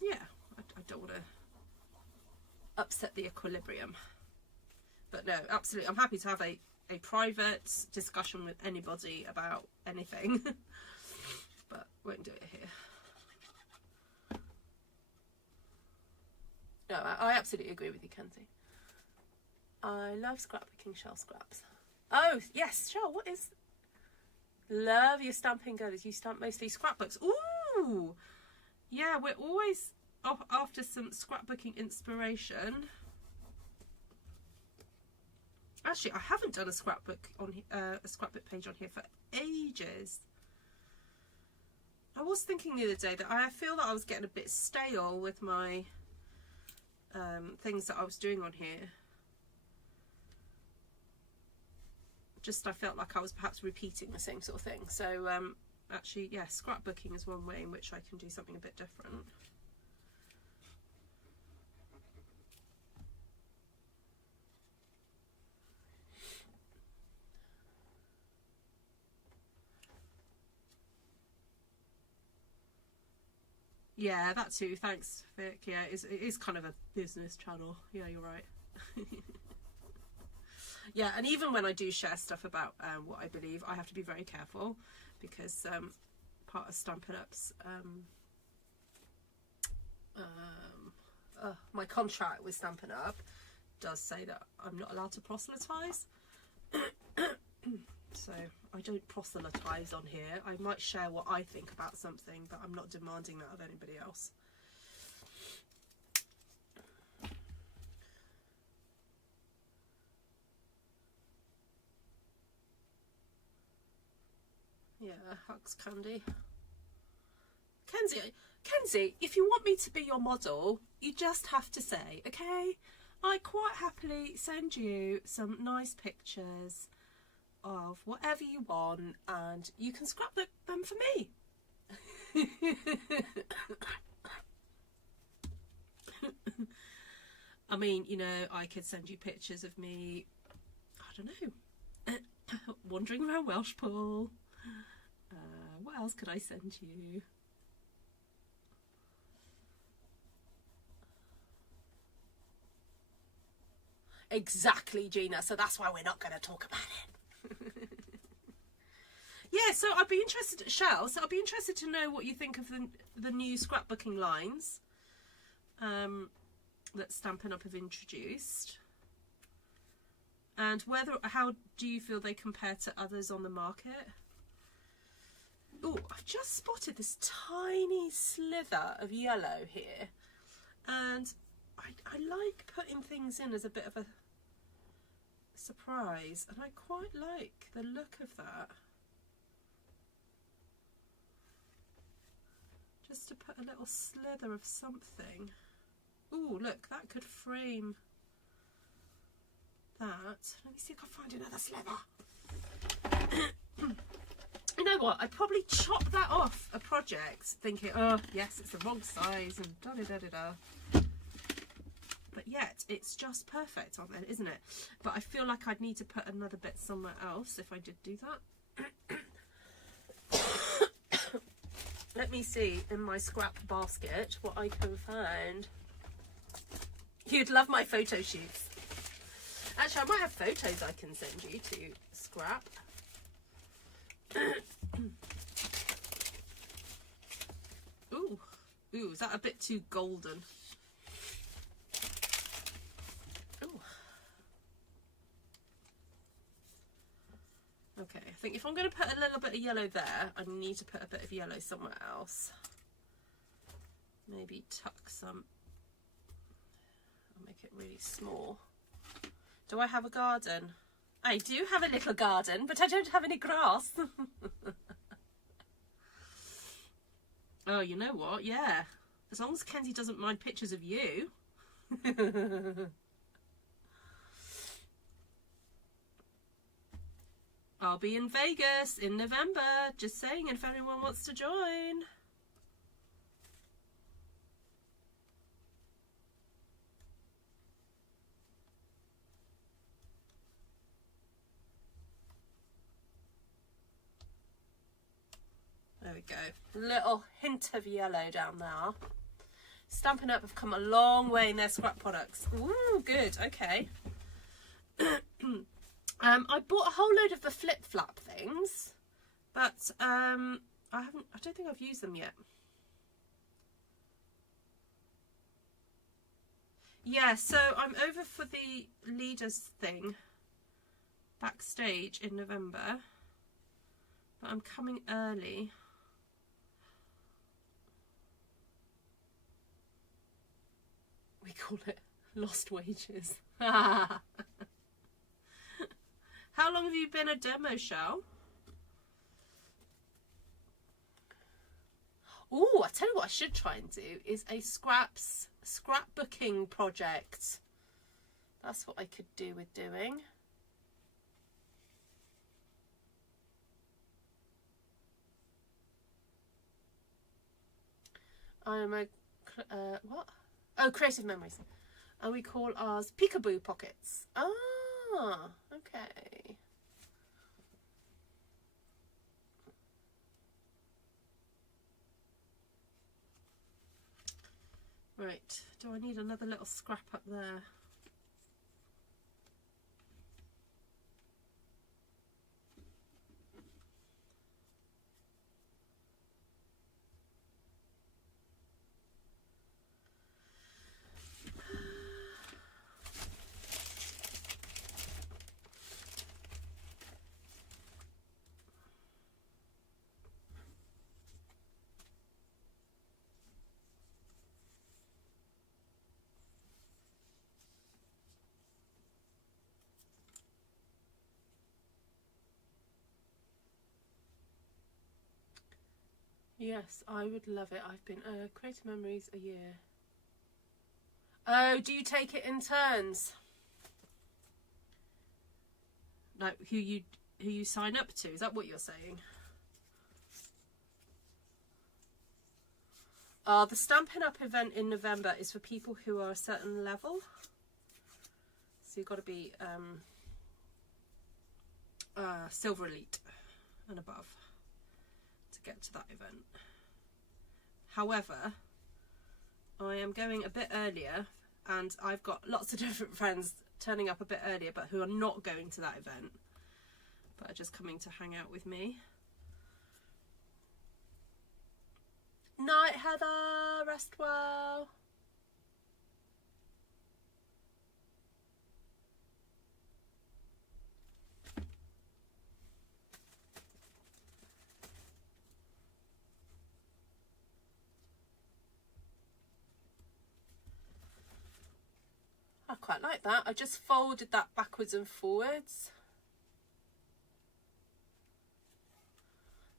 yeah, I don't want to upset the equilibrium. But no, absolutely, I'm happy to have a private discussion with anybody about anything, but won't do it here. No, I absolutely agree with you, Kenzie. I love scrapbooking shell scraps. Oh, yes, Shell, what is... Love your stamping girlies. You stamp mostly scrapbooks. Ooh! Yeah, we're always after some scrapbooking inspiration. Actually, I haven't done a scrapbook on a scrapbook page on here for ages. I was thinking the other day that I feel that I was getting a bit stale with my things that I was doing on here. Just I felt like I was perhaps repeating the same sort of thing. So actually, yeah, scrapbooking is one way in which I can do something a bit different. Yeah, that too. Thanks, Vic. Yeah, it is kind of a business channel. Yeah, you're right. Yeah, and even when I do share stuff about what I believe, I have to be very careful, because part of Stampin' Up's my contract with Stampin' Up does say that I'm not allowed to proselytise. So I don't proselytise on here. I might share what I think about something, but I'm not demanding that of anybody else. Yeah, hugs, Candy. Kenzie, if you want me to be your model, you just have to say, okay? I quite happily send you some nice pictures of whatever you want, and you can scrapbook them for me. I mean, you know, I could send you pictures of me, I don't know, wandering around Welshpool. What else could I send you? Exactly, Gina, so that's why we're not going to talk about it. Yeah, so I'd be interested, Shell, so I'd be interested to know what you think of the new scrapbooking lines that Stampin' Up have introduced, and how do you feel they compare to others on the market? Oh, I've just spotted this tiny slither of yellow here, and I like putting things in as a bit of a surprise, and I quite like the look of that. Just to put a little slither of something. Ooh, look, that could frame that. Let me see if I can find another slither. You know what? I'd probably chop that off a project thinking, oh, yes, it's the wrong size and da-da-da-da-da. But yet, it's just perfect on there, isn't it? But I feel like I'd need to put another bit somewhere else if I did do that. Let me see in my scrap basket what I can find. You'd love my photo shoots. Actually, I might have photos I can send you to scrap. Ooh, is that a bit too golden? Ooh. Okay, I think if I'm going to put a little bit of yellow there, I need to put a bit of yellow somewhere else. Maybe tuck some. I'll make it really small. Do I have a garden? I do have a little garden, but I don't have any grass. Oh, you know what? Yeah. As long as Kenzie doesn't mind pictures of you. I'll be in Vegas in November. Just saying, if anyone wants to join. There we go. A little hint of yellow down there. Stampin' Up have come a long way in their scrap products. Ooh, good. Okay. I bought a whole load of the flip flap things, but I don't think I've used them yet. Yeah, so I'm over for the leaders thing backstage in November, but I'm coming early. We call it lost wages. How long have you been a demo show? Oh, I tell you what I should try and do is a scrapbooking project. That's what I could do with doing. I am a what? Oh, creative memories. And we call ours peekaboo pockets. Ah, okay. Right, do I need another little scrap up there? Yes, I would love it. I've been creative memories a year. Oh, do you take it in turns? Like who you sign up to? Is that what you're saying? The Stampin' Up event in November is for people who are a certain level. So you've got to be Silver Elite and above to get to that event. However, I am going a bit earlier, and I've got lots of different friends turning up a bit earlier but who are not going to that event but are just coming to hang out with me. Night, Heather. Rest well. I quite like that. I just folded that backwards and forwards.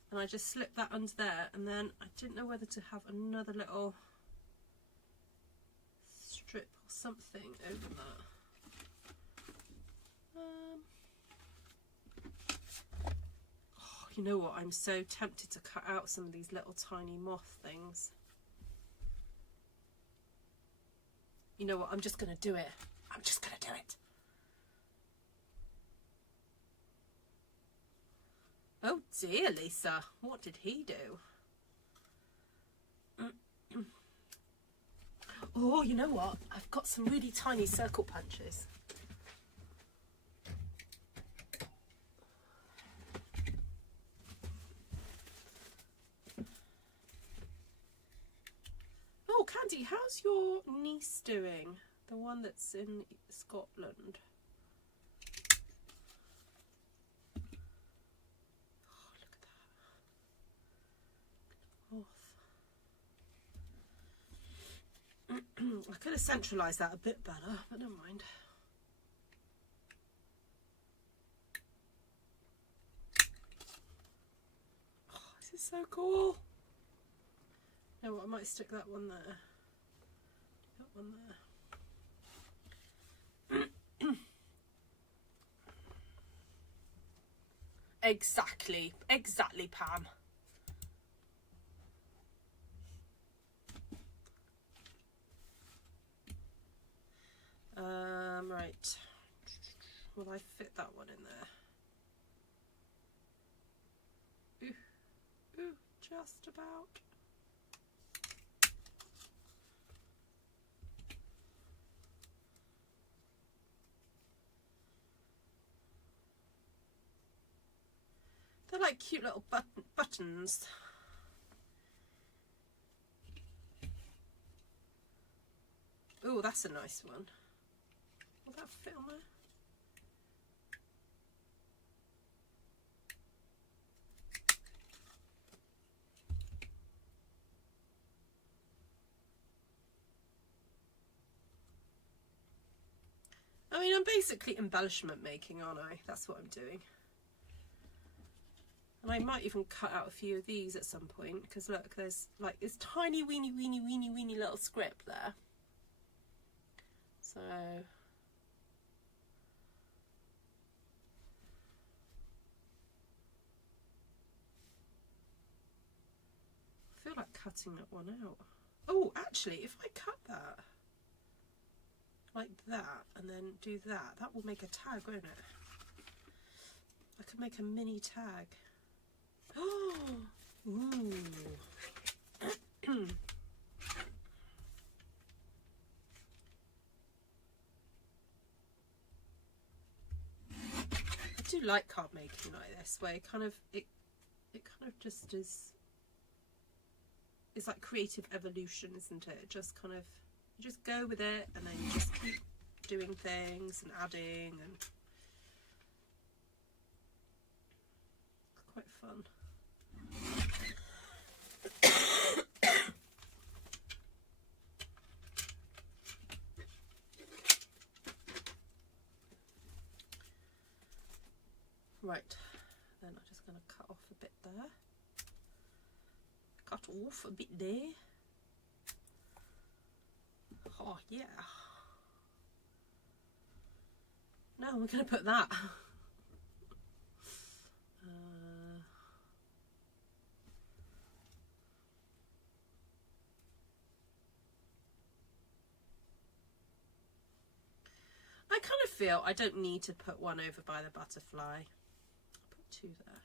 And I just slipped that under there, and then I didn't know whether to have another little strip or something over that. Oh, you know what? I'm so tempted to cut out some of these little tiny moth things. You know what? I'm just going to do it. I'm just going to do it. Oh dear, Lisa. What did he do? Oh, you know what? I've got some really tiny circle punches. Oh, Candy, how's your niece doing? The one that's in Scotland. Oh, look at that. Off. I could have centralised that a bit better, but never mind. So cool. You know what, I might stick that one there. That one there. Exactly, Pam. Right. Will I fit that one in there? Ooh, just about. They're like cute little buttons. Oh, that's a nice one. Will that fit on there? I mean, I'm basically embellishment making, aren't I? That's what I'm doing. And I might even cut out a few of these at some point, because look, there's like this tiny weeny little script there. So I feel like cutting that one out. Oh, actually, if I cut that like that and then do that, that will make a tag, won't it? I could make a mini tag. Oh, ooh. I do like card making like this, where it kind of just is like creative evolution, isn't it? It just kind of, you just go with it and then you just keep doing things and adding, and it's quite fun. Right, then I'm just going to cut off a bit there. Cut off a bit there. Oh, yeah. Now we're going to put that. I kind of feel I don't need to put one over by the butterfly. I'll put two there.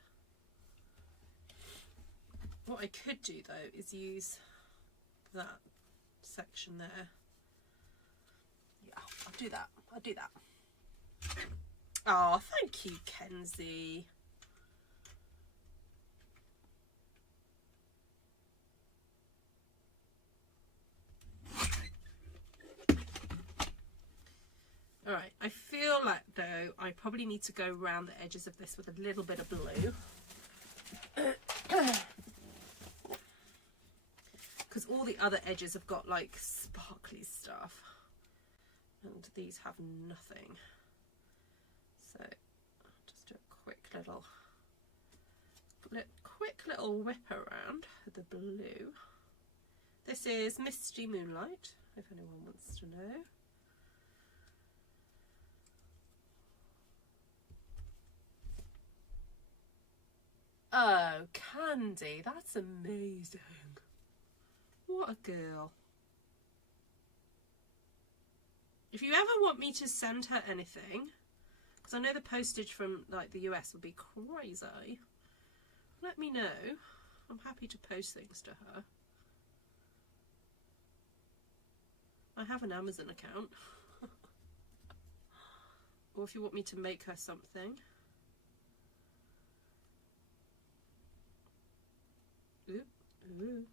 What I could do though is use that section there. Yeah, I'll do that. I'll do that. Oh, thank you, Kenzie. Alright, I feel like though I probably need to go around the edges of this with a little bit of blue. Because all the other edges have got like sparkly stuff. And these have nothing. So I'll just do a quick little whip around with the blue. This is Misty Moonlight, if anyone wants to know. Oh, Candy, that's amazing. What a girl. If you ever want me to send her anything, because I know the postage from like the US would be crazy, let me know. I'm happy to post things to her. I have an Amazon account. Or if you want me to make her something. Ooh, ooh.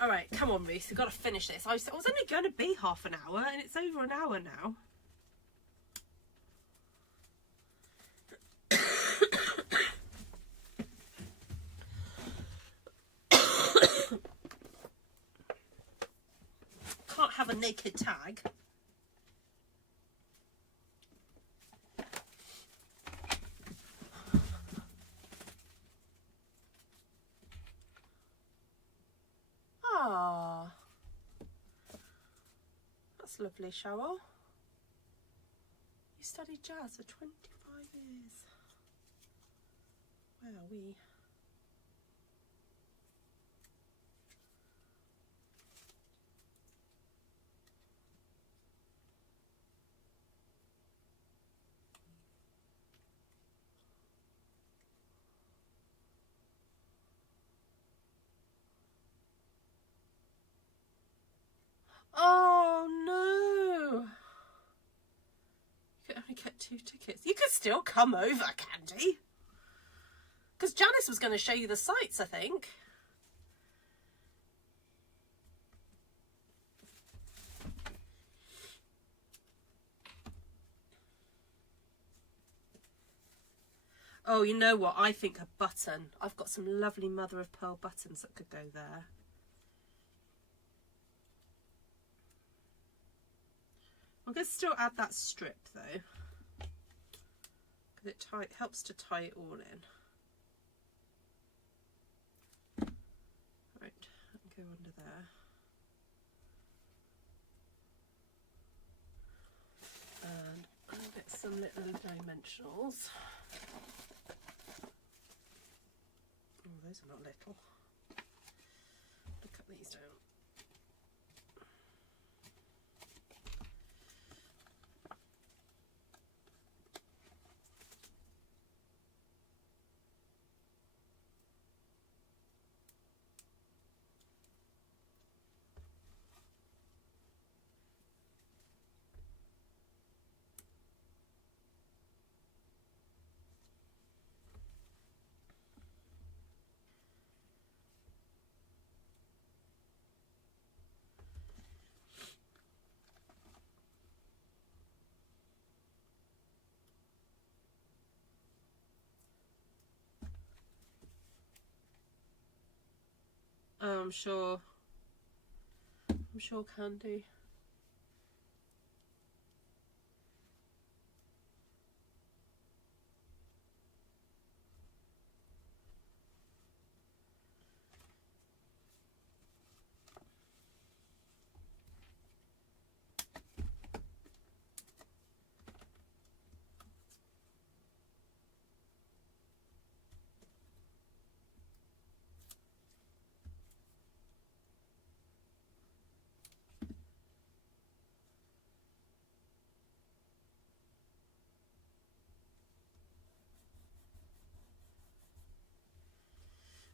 All right, come on, Ruth. We've got to finish this. I was only going to be half an hour, and it's over an hour now. Can't have naked tag. Ah, that's lovely, Cheryl. You studied jazz for 25 years. Wowee. Oh no! You could only get 2 tickets. You could still come over, Candy. Because Janice was going to show you the sights, I think. Oh, you know what? I think a button. I've got some lovely mother of pearl buttons that could go there. I'm going to still add that strip though, because it helps to tie it all in. Right, go under there. And I'll get some little dimensionals. Oh, those are not little. I'll cut these down. Oh, I'm sure Candy.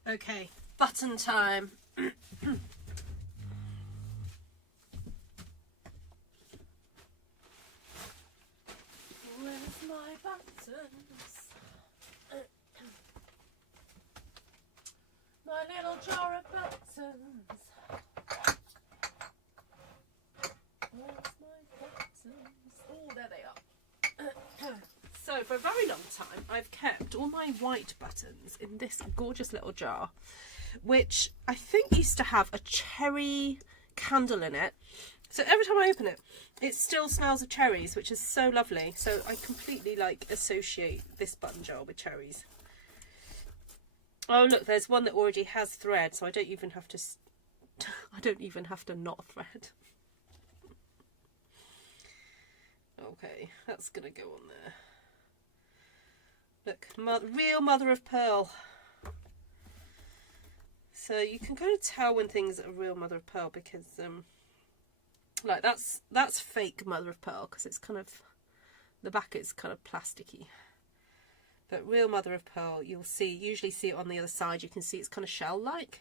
Okay, button time. Where's my buttons? My little jar of buttons. Where's my buttons? Oh, there they are. So for a very long time I've kept all my white buttons in this gorgeous little jar, which I think used to have a cherry candle in it. So every time I open it, it still smells of cherries, which is so lovely. So I completely like associate this button jar with cherries. Oh look, there's one that already has thread, so I don't even have to not thread. Okay, that's gonna go on there. Look, real mother of pearl. So you can kind of tell when things are real mother of pearl, because like that's fake mother of pearl, because it's kind of, the back is kind of plasticky. But real mother of pearl, you'll usually see it on the other side. You can see it's kind of shell like.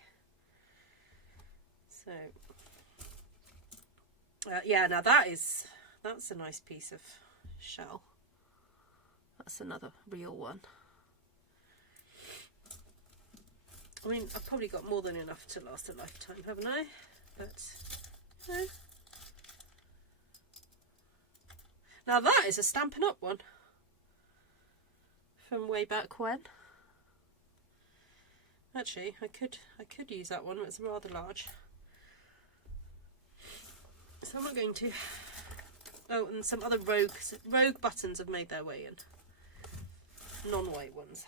So yeah, now that's a nice piece of shell. That's another real one. I mean, I've probably got more than enough to last a lifetime, haven't I? But now that is a Stampin' Up one from way back when. Actually, I could use that one. It's rather large. So I'm not going to. Oh, and some other rogue buttons have made their way in. Non-white ones.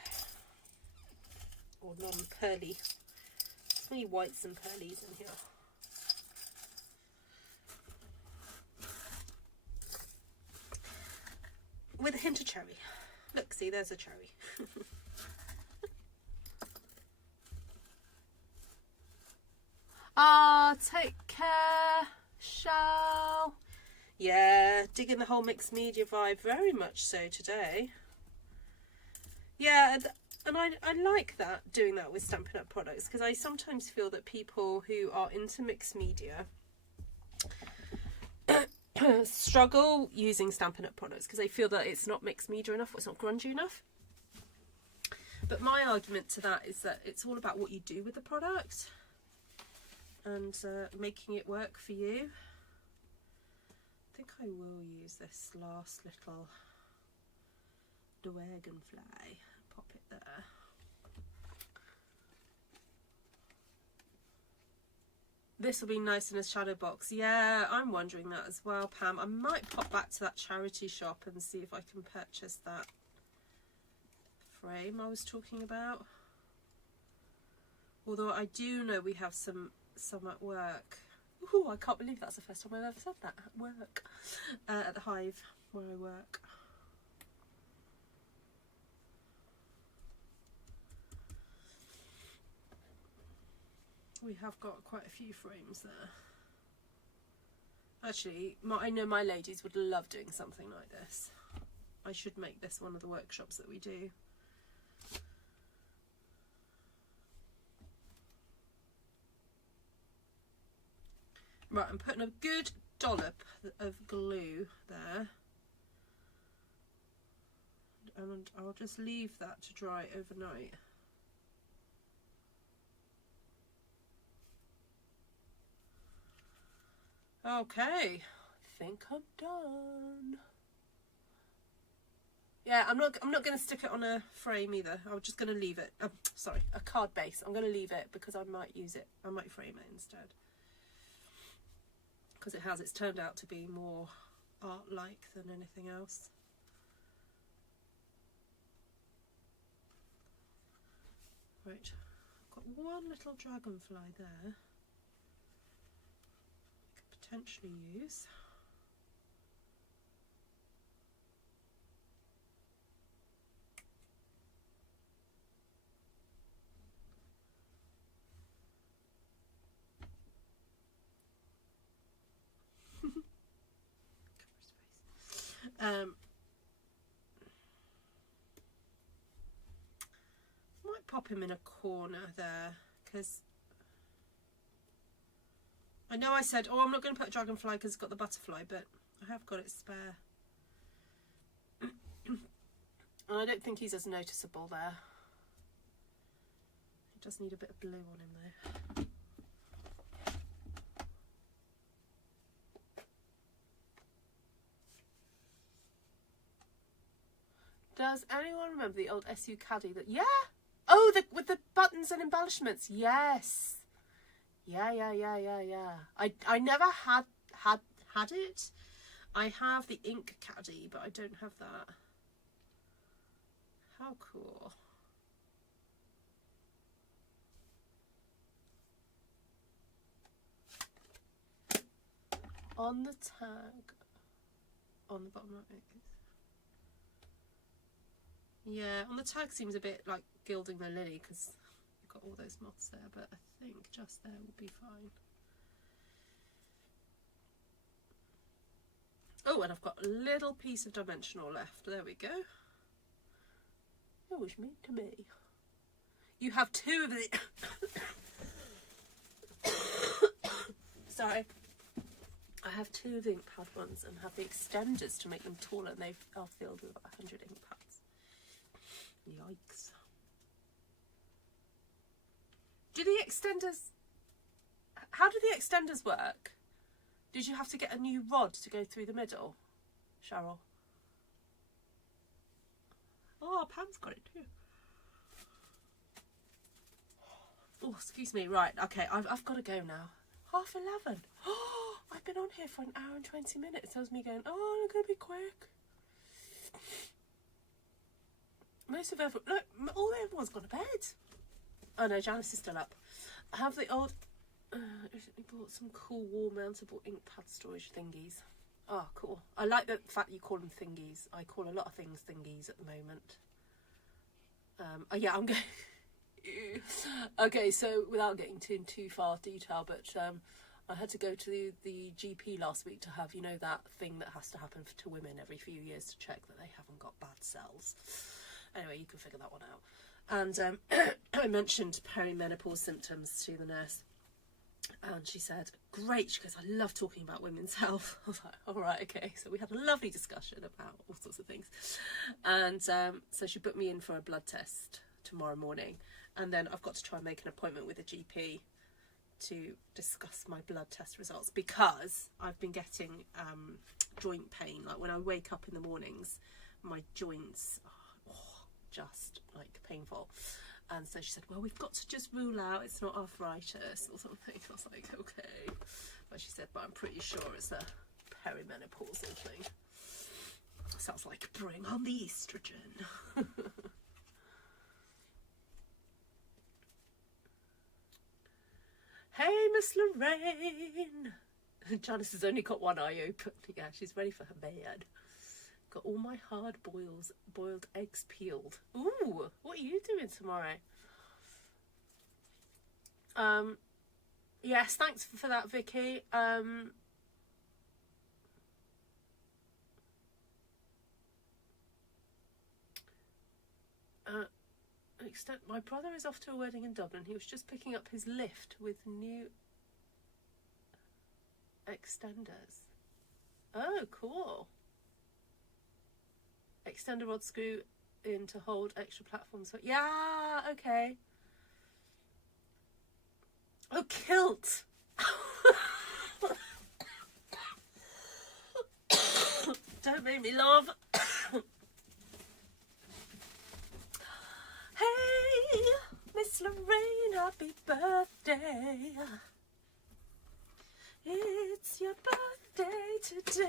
Or non-pearly. There's many whites and pearlies in here. With a hint of cherry. Look, see, there's a cherry. Take care, shall. Yeah, digging the whole mixed media vibe very much so today. Yeah, and I like that, doing that with Stampin' Up products, because I sometimes feel that people who are into mixed media struggle using Stampin' Up products because they feel that it's not mixed media enough, or it's not grungy enough. But my argument to that is that it's all about what you do with the product and making it work for you. I think I will use this last little dragonfly. Pop it there. This will be nice in a shadow box. Yeah, I'm wondering that as well, Pam. I might pop back to that charity shop and see if I can purchase that frame I was talking about. Although I do know we have some at work. Ooh, I can't believe that's the first time I've ever said that, at work. At the Hive where I work. We have got quite a few frames there. Actually, I know my ladies would love doing something like this. I should make this one of the workshops that we do. Right, I'm putting a good dollop of glue there. And I'll just leave that to dry overnight. Okay, I think I'm done. Yeah, I'm not going to stick it on a frame either. I'm just going to leave it. Sorry, a card base. I'm going to leave it because I might use it. I might frame it instead. Because it's turned out to be more art-like than anything else. Right, I've got one little dragonfly there. I could potentially use. Might pop him in a corner there, because I know I said, oh, I'm not going to put a dragonfly because it's got the butterfly, but I have got it spare. And I don't think he's as noticeable there. He does need a bit of blue on him though. Does anyone remember the old SU caddy that? Yeah. Oh, with the buttons and embellishments. Yes. Yeah. I never had it. I have the ink caddy, but I don't have that. How cool. On the tag, on the bottom right. Yeah, on the tag seems a bit like gilding the lily because you've got all those moths there, but I think just there will be fine. Oh, and I've got a little piece of dimensional left. There we go. It was meant to be. You have two of the... Sorry. I have two of the ink pad ones and have the extenders to make them taller, and they are filled with about 100 ink pads. Yikes. Do the extenders... How do the extenders work? Did you have to get a new rod to go through the middle, Cheryl? Oh, Pam's got it too. Oh, excuse me. Right, okay, I've got to go now. 11:30. Oh, I been on here for an hour and 20 minutes. That was me going, oh, I'm going to be quick. Most of everyone, look, everyone's gone to bed. Oh no, Janice is still up. I have the old, recently bought some cool wall mountable ink pad storage thingies. Oh, cool. I like the fact you call them thingies. I call a lot of things thingies at the moment. Oh yeah, I'm going. Okay, so without getting into too far detail, but I had to go to the GP last week to have, you know, that thing that has to happen to women every few years to check that they haven't got bad cells. Anyway, you can figure that one out. And I mentioned perimenopause symptoms to the nurse. And she said, great. She goes, I love talking about women's health. I was like, all right, okay. So we had a lovely discussion about all sorts of things. And so she booked me in for a blood test tomorrow morning. And then I've got to try and make an appointment with a GP to discuss my blood test results, because I've been getting joint pain. Like when I wake up in the mornings, my joints are just like painful. And so she said, well, we've got to just rule out it's not arthritis or something. I was like, okay. But she said, but I'm pretty sure it's a perimenopausal thing. Sounds like bring on the estrogen. Hey, Miss Lorraine. Janice has only got one eye open. Yeah, she's ready for her bed. Got all my hard boiled eggs peeled. Ooh, what are you doing tomorrow? Yes, thanks for that, Vicky. My brother is off to a wedding in Dublin. He was just picking up his lift with new extenders. Oh, cool. Extender rod screw in to hold extra platforms. Yeah, okay. Oh, kilt. Don't make me laugh. Hey, Miss Lorraine, happy birthday. It's your birthday today.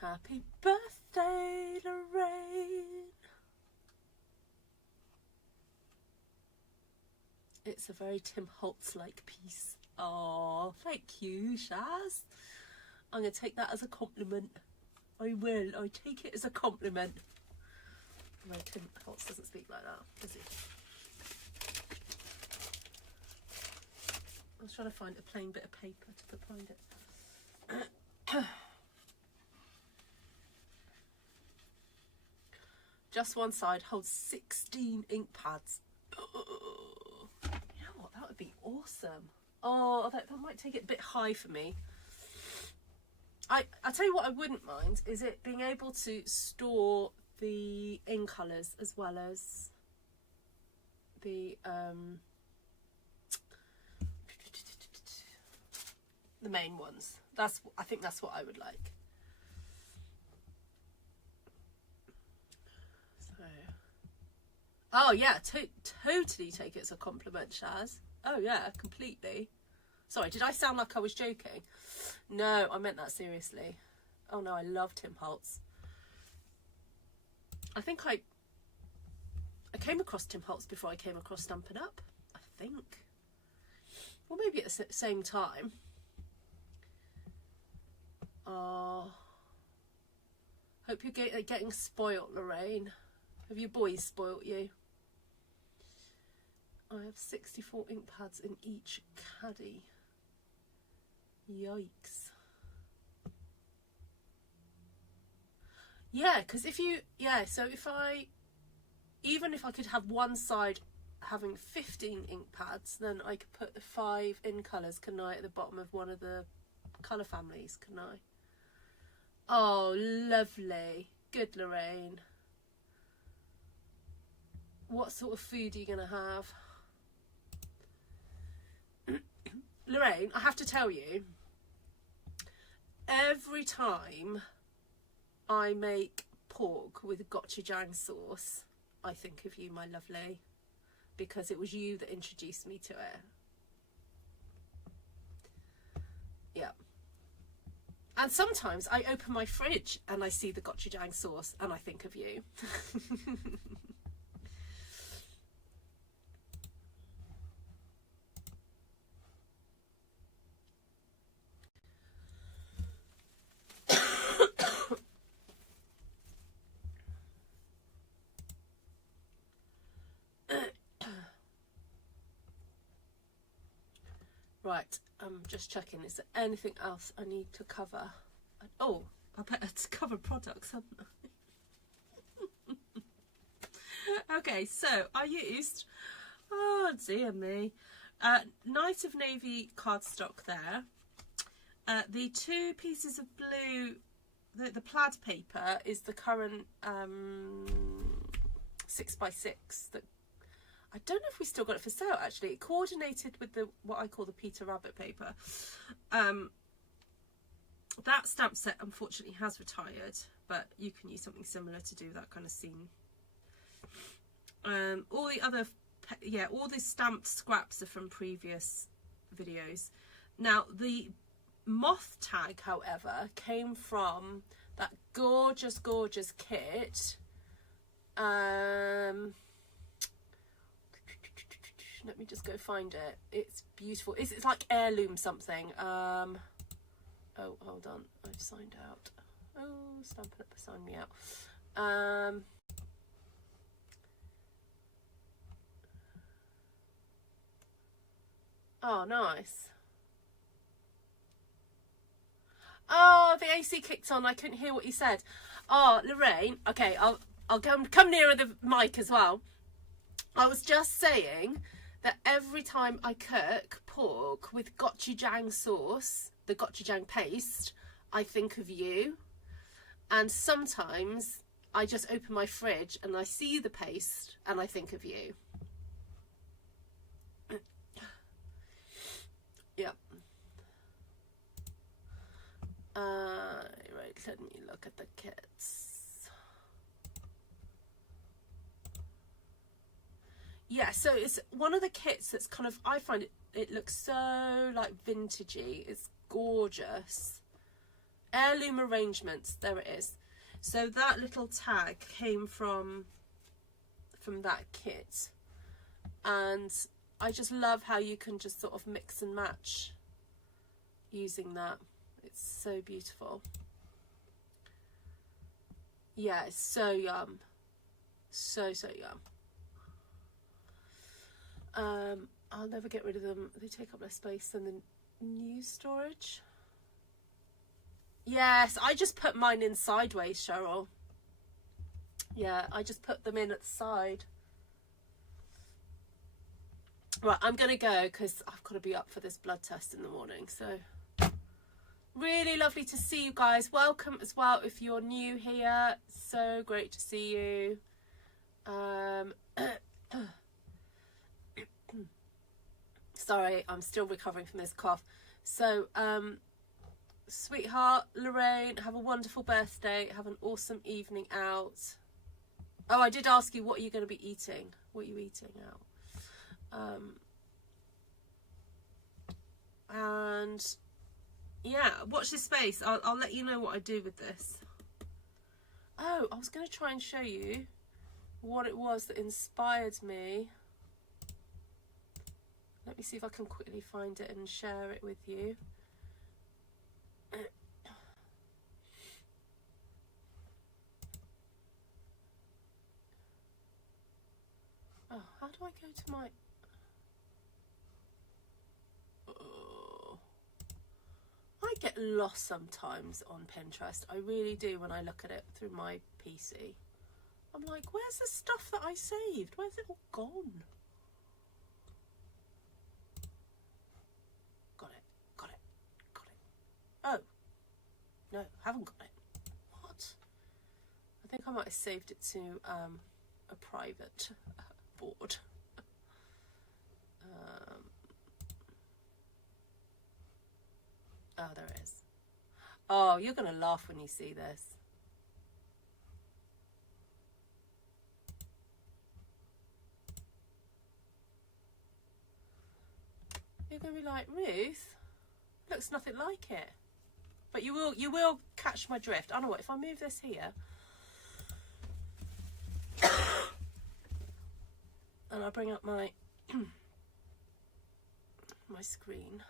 Happy birthday, Lorraine. It's a very Tim Holtz-like piece. Oh, thank you, Shaz. I'm going to take that as a compliment. I will. I take it as a compliment. No, Tim Holtz doesn't speak like that, does he? I was trying to find a plain bit of paper to put behind it. Just one side holds 16 ink pads. Oh, you know what? That would be awesome. Oh, that might take it a bit high for me. I'll tell you what I wouldn't mind is it being able to store the ink colours as well as the main ones. I think that's what I would like. So, oh yeah, totally take it as a compliment, Shaz. Oh yeah, completely. Sorry, did I sound like I was joking? No, I meant that seriously. Oh no, I love Tim Holtz. I think I came across Tim Holtz before I came across Stampin' Up, I think. Or maybe at the same time. Oh, hope you're getting spoilt, Lorraine. Have your boys spoilt you? I have 64 ink pads in each caddy. Yikes. Yeah, because so even if I could have one side having 15 ink pads, then I could put the 5 in colours, couldn't I, at the bottom of one of the colour families, couldn't I? Oh, lovely. Good, Lorraine. What sort of food are you going to have? Lorraine, I have to tell you, every time I make pork with gochujang sauce, I think of you, my lovely, because it was you that introduced me to it. Yeah. And sometimes I open my fridge and I see the gochujang sauce and I think of you. Right, I'm just checking. Is there anything else I need to cover? Oh, I better to cover products, haven't I? Okay, so I used, oh dear me, Night of Navy cardstock there. The 2 pieces of blue, the plaid paper is the current 6x6 that I don't know if we still got it for sale actually. It coordinated with the what I call the Peter Rabbit paper. That stamp set unfortunately has retired, but you can use something similar to do that kind of scene. All the other, yeah, all the stamped scraps are from previous videos. Now the moth tag, however, came from that gorgeous kit. Let me just go find it. It's beautiful. It's like heirloom something. Oh, hold on. I've signed out. Oh, Stampin' Up signed me out. Oh, nice. Oh, the AC kicked on. I couldn't hear what you said. Oh, Lorraine. Okay, I'll come nearer the mic as well. I was just saying that every time I cook pork with gochujang sauce, the gochujang paste, I think of you. And sometimes I just open my fridge and I see the paste and I think of you. Yep. Right, let me look at the kits. Yeah, so it's one of the kits that's kind of, I find it looks so like vintagey. It's gorgeous. Heirloom arrangements, there it is. So that little tag came from that kit. And I just love how you can just sort of mix and match using that. It's so beautiful. Yeah, it's so yum. So yum. I'll never get rid of them. They take up less space than the news storage. Yes, I just put mine in sideways, Cheryl. Yeah, I just put them in at the side. Right, I'm going to go because I've got to be up for this blood test in the morning. So, really lovely to see you guys. Welcome as well if you're new here. So great to see you. Sorry, I'm still recovering from this cough. So, sweetheart, Lorraine, have a wonderful birthday. Have an awesome evening out. Oh, I did ask you, what are you going to be eating? What are you eating out? And yeah, watch this space. I'll let you know what I do with this. Oh, I was going to try and show you what it was that inspired me. Let me see if I can quickly find it and share it with you. Oh, how do I go to my... Oh. I get lost sometimes on Pinterest. I really do when I look at it through my PC. I'm like, where's the stuff that I saved? Where's it all gone? Oh, no, haven't got it. What? I think I might have saved it to a private board. Oh, there it is. Oh, you're going to laugh when you see this. You're going to be like, Ruth, Looks nothing like it. But you will catch my drift. I don't know what, if I move this here and I bring up my my screen.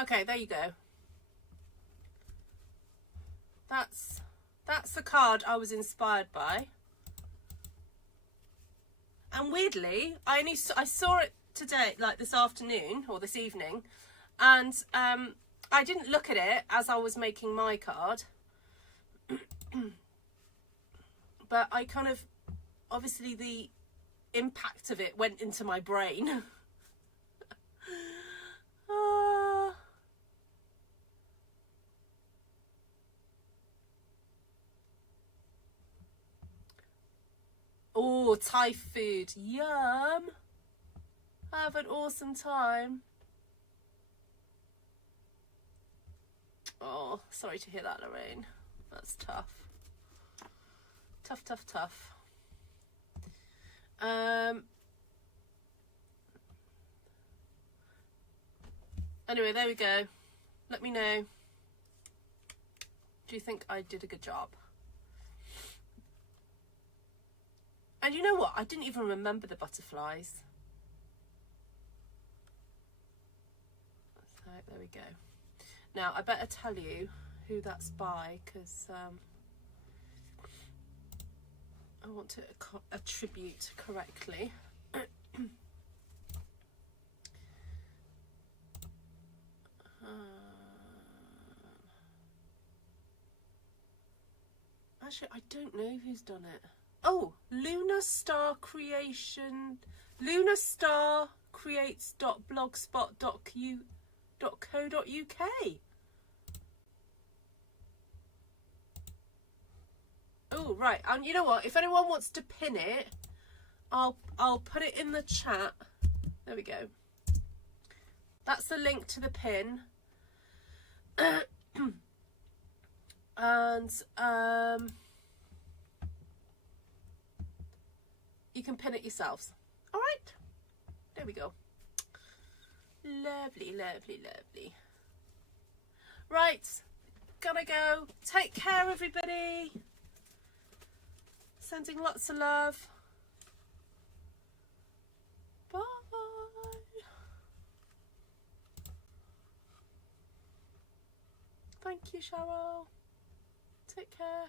Okay, there you go. That's the card I was inspired by. And weirdly, I saw it today, like this afternoon or this evening, and I didn't look at it as I was making my card. But I kind of, obviously the impact of it went into my brain. Oh, Thai food. Yum. Have an awesome time. Oh, sorry to hear that, Lorraine. That's tough. Tough, tough, tough. Anyway, there we go. Let me know. Do you think I did a good job? And you know what? I didn't even remember the butterflies. So there we go. Now, I better tell you who that's by, because I want to attribute correctly. Actually, I don't know who's done it. Oh, Lunar Star Creation, lunarstarcreates.blogspot.co.uk. Oh, right. And you know what? If anyone wants to pin it, I'll put it in the chat. There we go. That's the link to the pin. And you can pin it yourselves. All right. There we go. Lovely, lovely, lovely. Right. Gotta go. Take care, everybody. Sending lots of love. Bye. Thank you, Cheryl. Take care.